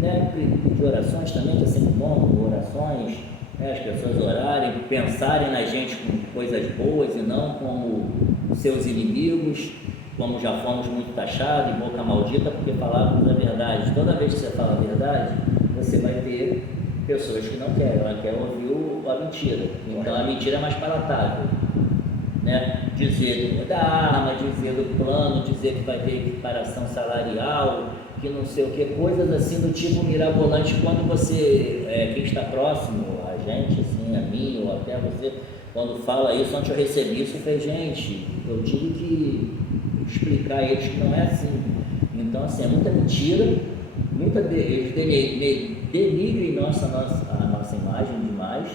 né? De orações também, que é sempre bom, orações, né? As pessoas orarem, pensarem na gente com coisas boas e não como seus inimigos, como já fomos muito taxados, boca maldita, porque falávamos a verdade. Toda vez que você fala a verdade, você vai ter pessoas que não querem, ela quer ouvir a mentira. Então a mentira é mais palatável, né? Dizer da arma, dizer do plano, dizer que vai ter equiparação salarial, que não sei o que, coisas assim do tipo mirabolante. Quando você, quem está próximo a gente, assim, a mim ou até você, quando fala isso, ontem eu recebi isso, eu falei, gente, eu tive que explicar a eles que não é assim. Então, assim, é muita mentira, eles denigrem a nossa imagem demais,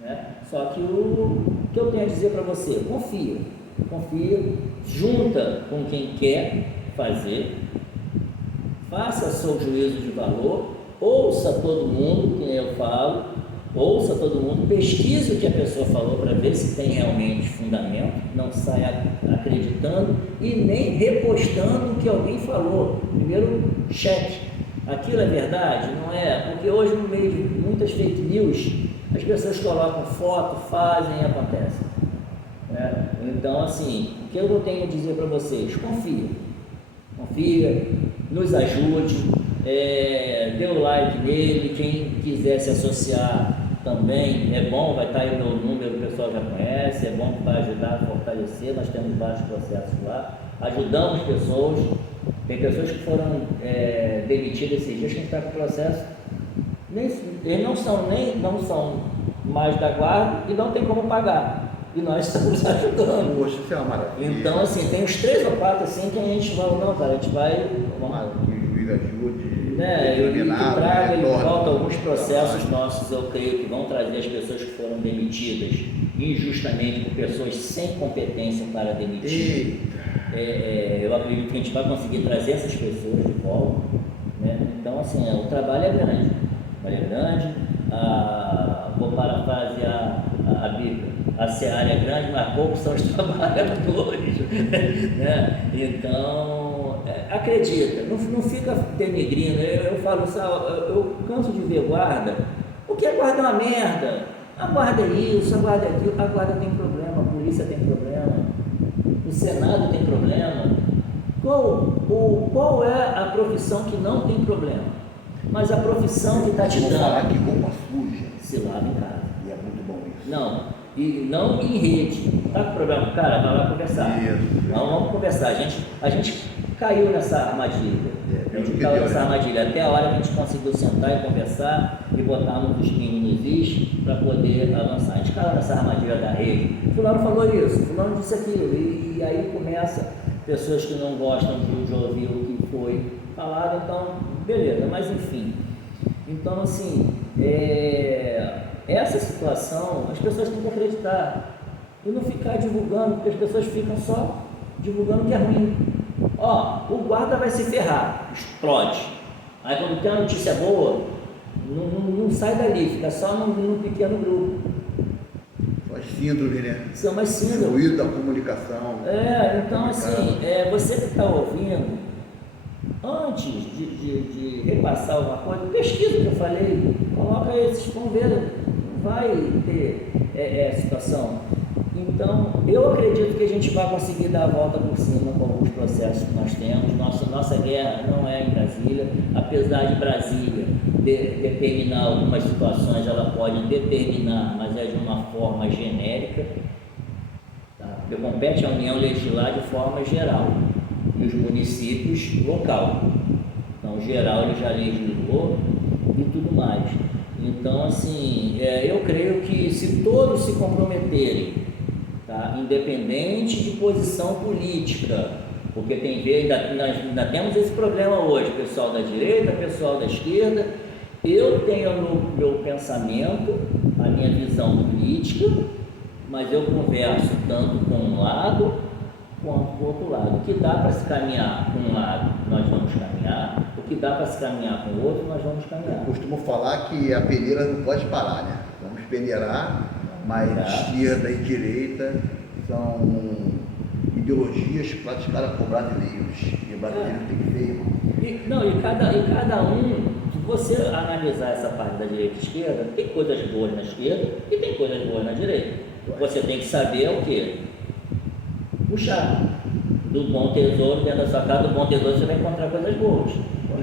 né? Só que o que eu tenho a dizer para você, confia, junta com quem quer fazer, faça seu juízo de valor, ouça todo mundo, que eu falo, ouça todo mundo, pesquise o que a pessoa falou para ver se tem realmente fundamento, não saia acreditando e nem repostando o que alguém falou. Primeiro, cheque, aquilo é verdade? Não é? Porque hoje, no meio de muitas fake news, as pessoas colocam foto, fazem e acontece, né? Então, assim, o que eu tenho a dizer para vocês? Confia, nos ajude, dê o like nele, quem quiser se associar também é bom, vai estar aí o meu número, o pessoal já conhece, é bom que vai ajudar a fortalecer, nós temos vários processos lá, ajudamos pessoas, tem pessoas que foram demitidas esses dias que a gente está com o processo, eles não são mais da guarda e não tem como pagar. E nós estamos ajudando. Poxa, isso é uma maravilha. Então, assim, tem uns 3 ou 4 assim que a gente vai, não, cara, a gente vai. Que o juiz ajude, E que traga de volta alguns processos trabalho. nossos, eu creio que vão trazer as pessoas que foram demitidas injustamente por pessoas sem competência para demitir. Eu acredito que a gente vai conseguir trazer essas pessoas de volta, né? Então, assim, o trabalho é grande. Vou parafrasear a Bíblia. A seara é grande, mas poucos são os trabalhadores, né? Então, acredita, não fica denegrindo. Eu falo, eu canso de ver guarda, porque a guarda é uma merda, a guarda é isso, a guarda é aquilo, a guarda tem problema, a polícia tem problema, o Senado tem problema. Qual é a profissão que não tem problema? Mas a profissão que está te dando... falar que roupa suja se lava em casa. E é muito bom isso. Não em rede. Tá com problema? Cara, vai lá conversar. Isso. Vamos conversar. A gente caiu nessa armadilha. Até a hora que a gente conseguiu sentar e conversar e botarmos os mínimos is para poder avançar. A gente caiu nessa armadilha da rede. Fulano falou isso, fulano disse aquilo. E aí começa pessoas que não gostam de ouvir o que foi falado, então, beleza, mas enfim. Então, assim, essa situação, as pessoas têm que acreditar e não ficar divulgando, porque as pessoas ficam só divulgando o que é ruim. O guarda vai se ferrar, explode. Aí quando tem uma notícia boa, não sai dali, fica só num pequeno grupo. As síndromes, né? São mais síndromes. Ruído da comunicação. Então assim, você que está ouvindo, antes de repassar alguma coisa, pesquisa o que eu falei, coloca aí, vocês vão ver, vai ter situação. Então, eu acredito que a gente vai conseguir dar a volta por cima com alguns processos que nós temos. Nossa guerra não é em Brasília, apesar de Brasília determinar algumas situações, ela pode determinar, mas é de uma forma genérica. Tá? Porque compete à União legislar de forma geral e os municípios local. Então, geral ele já legislou e tudo mais. Então, assim, eu creio que se todos se comprometerem, tá? Independente de posição política, porque tem vezes, ainda temos esse problema hoje, pessoal da direita, pessoal da esquerda. Eu tenho no meu pensamento a minha visão política, mas eu converso tanto com um lado quanto com o outro lado. O que dá para se caminhar com um lado, nós vamos caminhar. O que dá para se caminhar com o outro, nós vamos caminhar. Eu costumo falar que a peneira não pode parar, né? Vamos peneirar, mas esquerda e direita são ideologias praticadas por brasileiros. E o brasileiro tem que ver, irmão. E cada um, se você analisar essa parte da direita e esquerda, tem coisas boas na esquerda e tem coisas boas na direita. Você tem que saber o quê? Puxar do bom tesouro dentro da sua casa, do bom tesouro você vai encontrar coisas boas.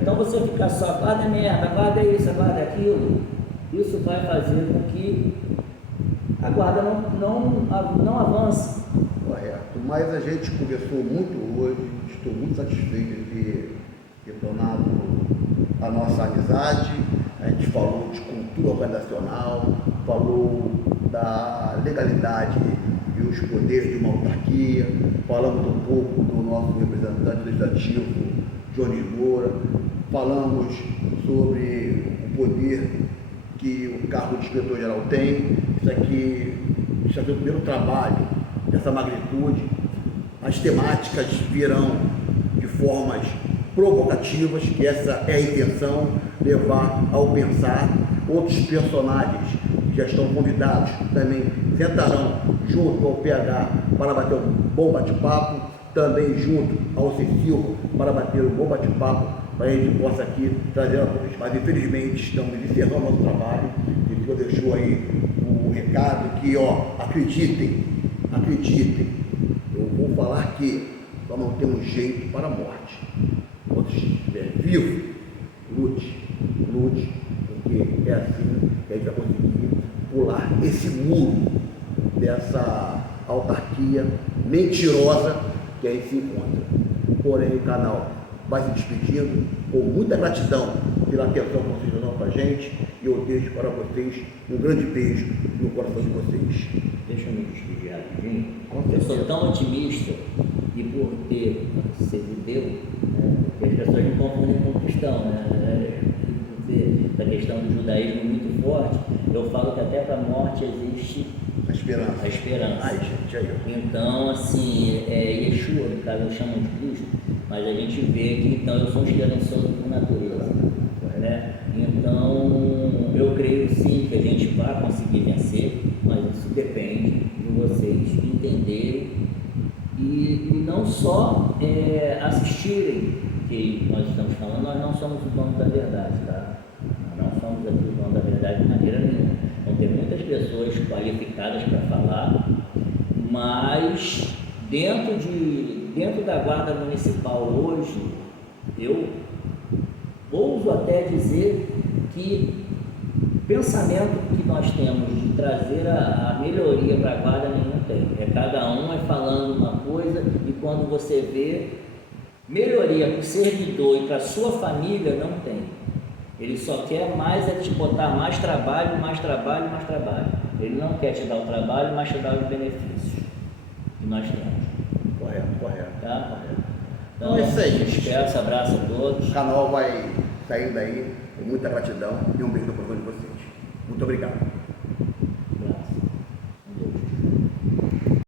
Então você ficar só, guarda merda, guarda isso, guarda aquilo, isso vai fazer com que a guarda não avance. Correto. Mas a gente conversou muito hoje, estou muito satisfeito de ter retornado a nossa amizade. A gente falou de cultura organizacional, falou da legalidade e os poderes de uma autarquia, falamos um pouco do nosso representante legislativo, Jones Moura, falamos sobre o poder que o cargo de inspetor-geral tem. Isso aqui é o primeiro trabalho dessa magnitude. As temáticas virão de formas provocativas, que essa é a intenção, levar ao pensar. Outros personagens que já estão convidados também sentarão junto ao PH para bater um bom bate-papo, também junto ao Cecil para bater um bom bate-papo, para a gente possa aqui trazer a coisa. Mas infelizmente estamos encerrando nosso trabalho. E eu deixou aí o recado que, acreditem, eu vou falar que só não temos jeito para a morte. Quando estiver vivo, lute, porque é assim que a gente vai conseguir pular esse muro dessa autarquia mentirosa que a gente se encontra. Porém, o canal vai se despedindo com muita gratidão pela atenção que vocês dão para a gente, e eu deixo para vocês um grande beijo no coração de vocês. Deixa eu me despedir rapidinho. Eu sou tão otimista, e por ter sido Deus, né, que as pessoas me confundem com cristão, né? Da questão do judaísmo muito forte, eu falo que até para a morte existe a esperança. Ai, gente, aí. Então, assim, Yeshua, no caso, eu chamo de Cristo, mas a gente vê que, então, eu sou um esperançoso por natureza, né? Então, eu creio sim que a gente vai conseguir vencer, mas isso depende de vocês entenderem e não só assistirem, que nós estamos falando, nós não somos o dono da verdade, tá? Nós não somos aqui o dono da verdade de maneira nenhuma. Então, tem muitas pessoas qualificadas para falar, mas dentro da Guarda Municipal hoje, eu ouso até dizer que o pensamento que nós temos de trazer a melhoria para a Guarda nenhum tem. Cada um falando uma coisa, e quando você vê melhoria para o servidor e para a sua família, não tem. Ele só quer mais te botar mais trabalho. Ele não quer te dar o trabalho, mas te dar os benefícios que nós temos. Correto. Tá? Então é isso aí, gente. Despeço, abraço a todos. O canal vai saindo aí com muita gratidão e um beijo no coração de vocês. Muito obrigado.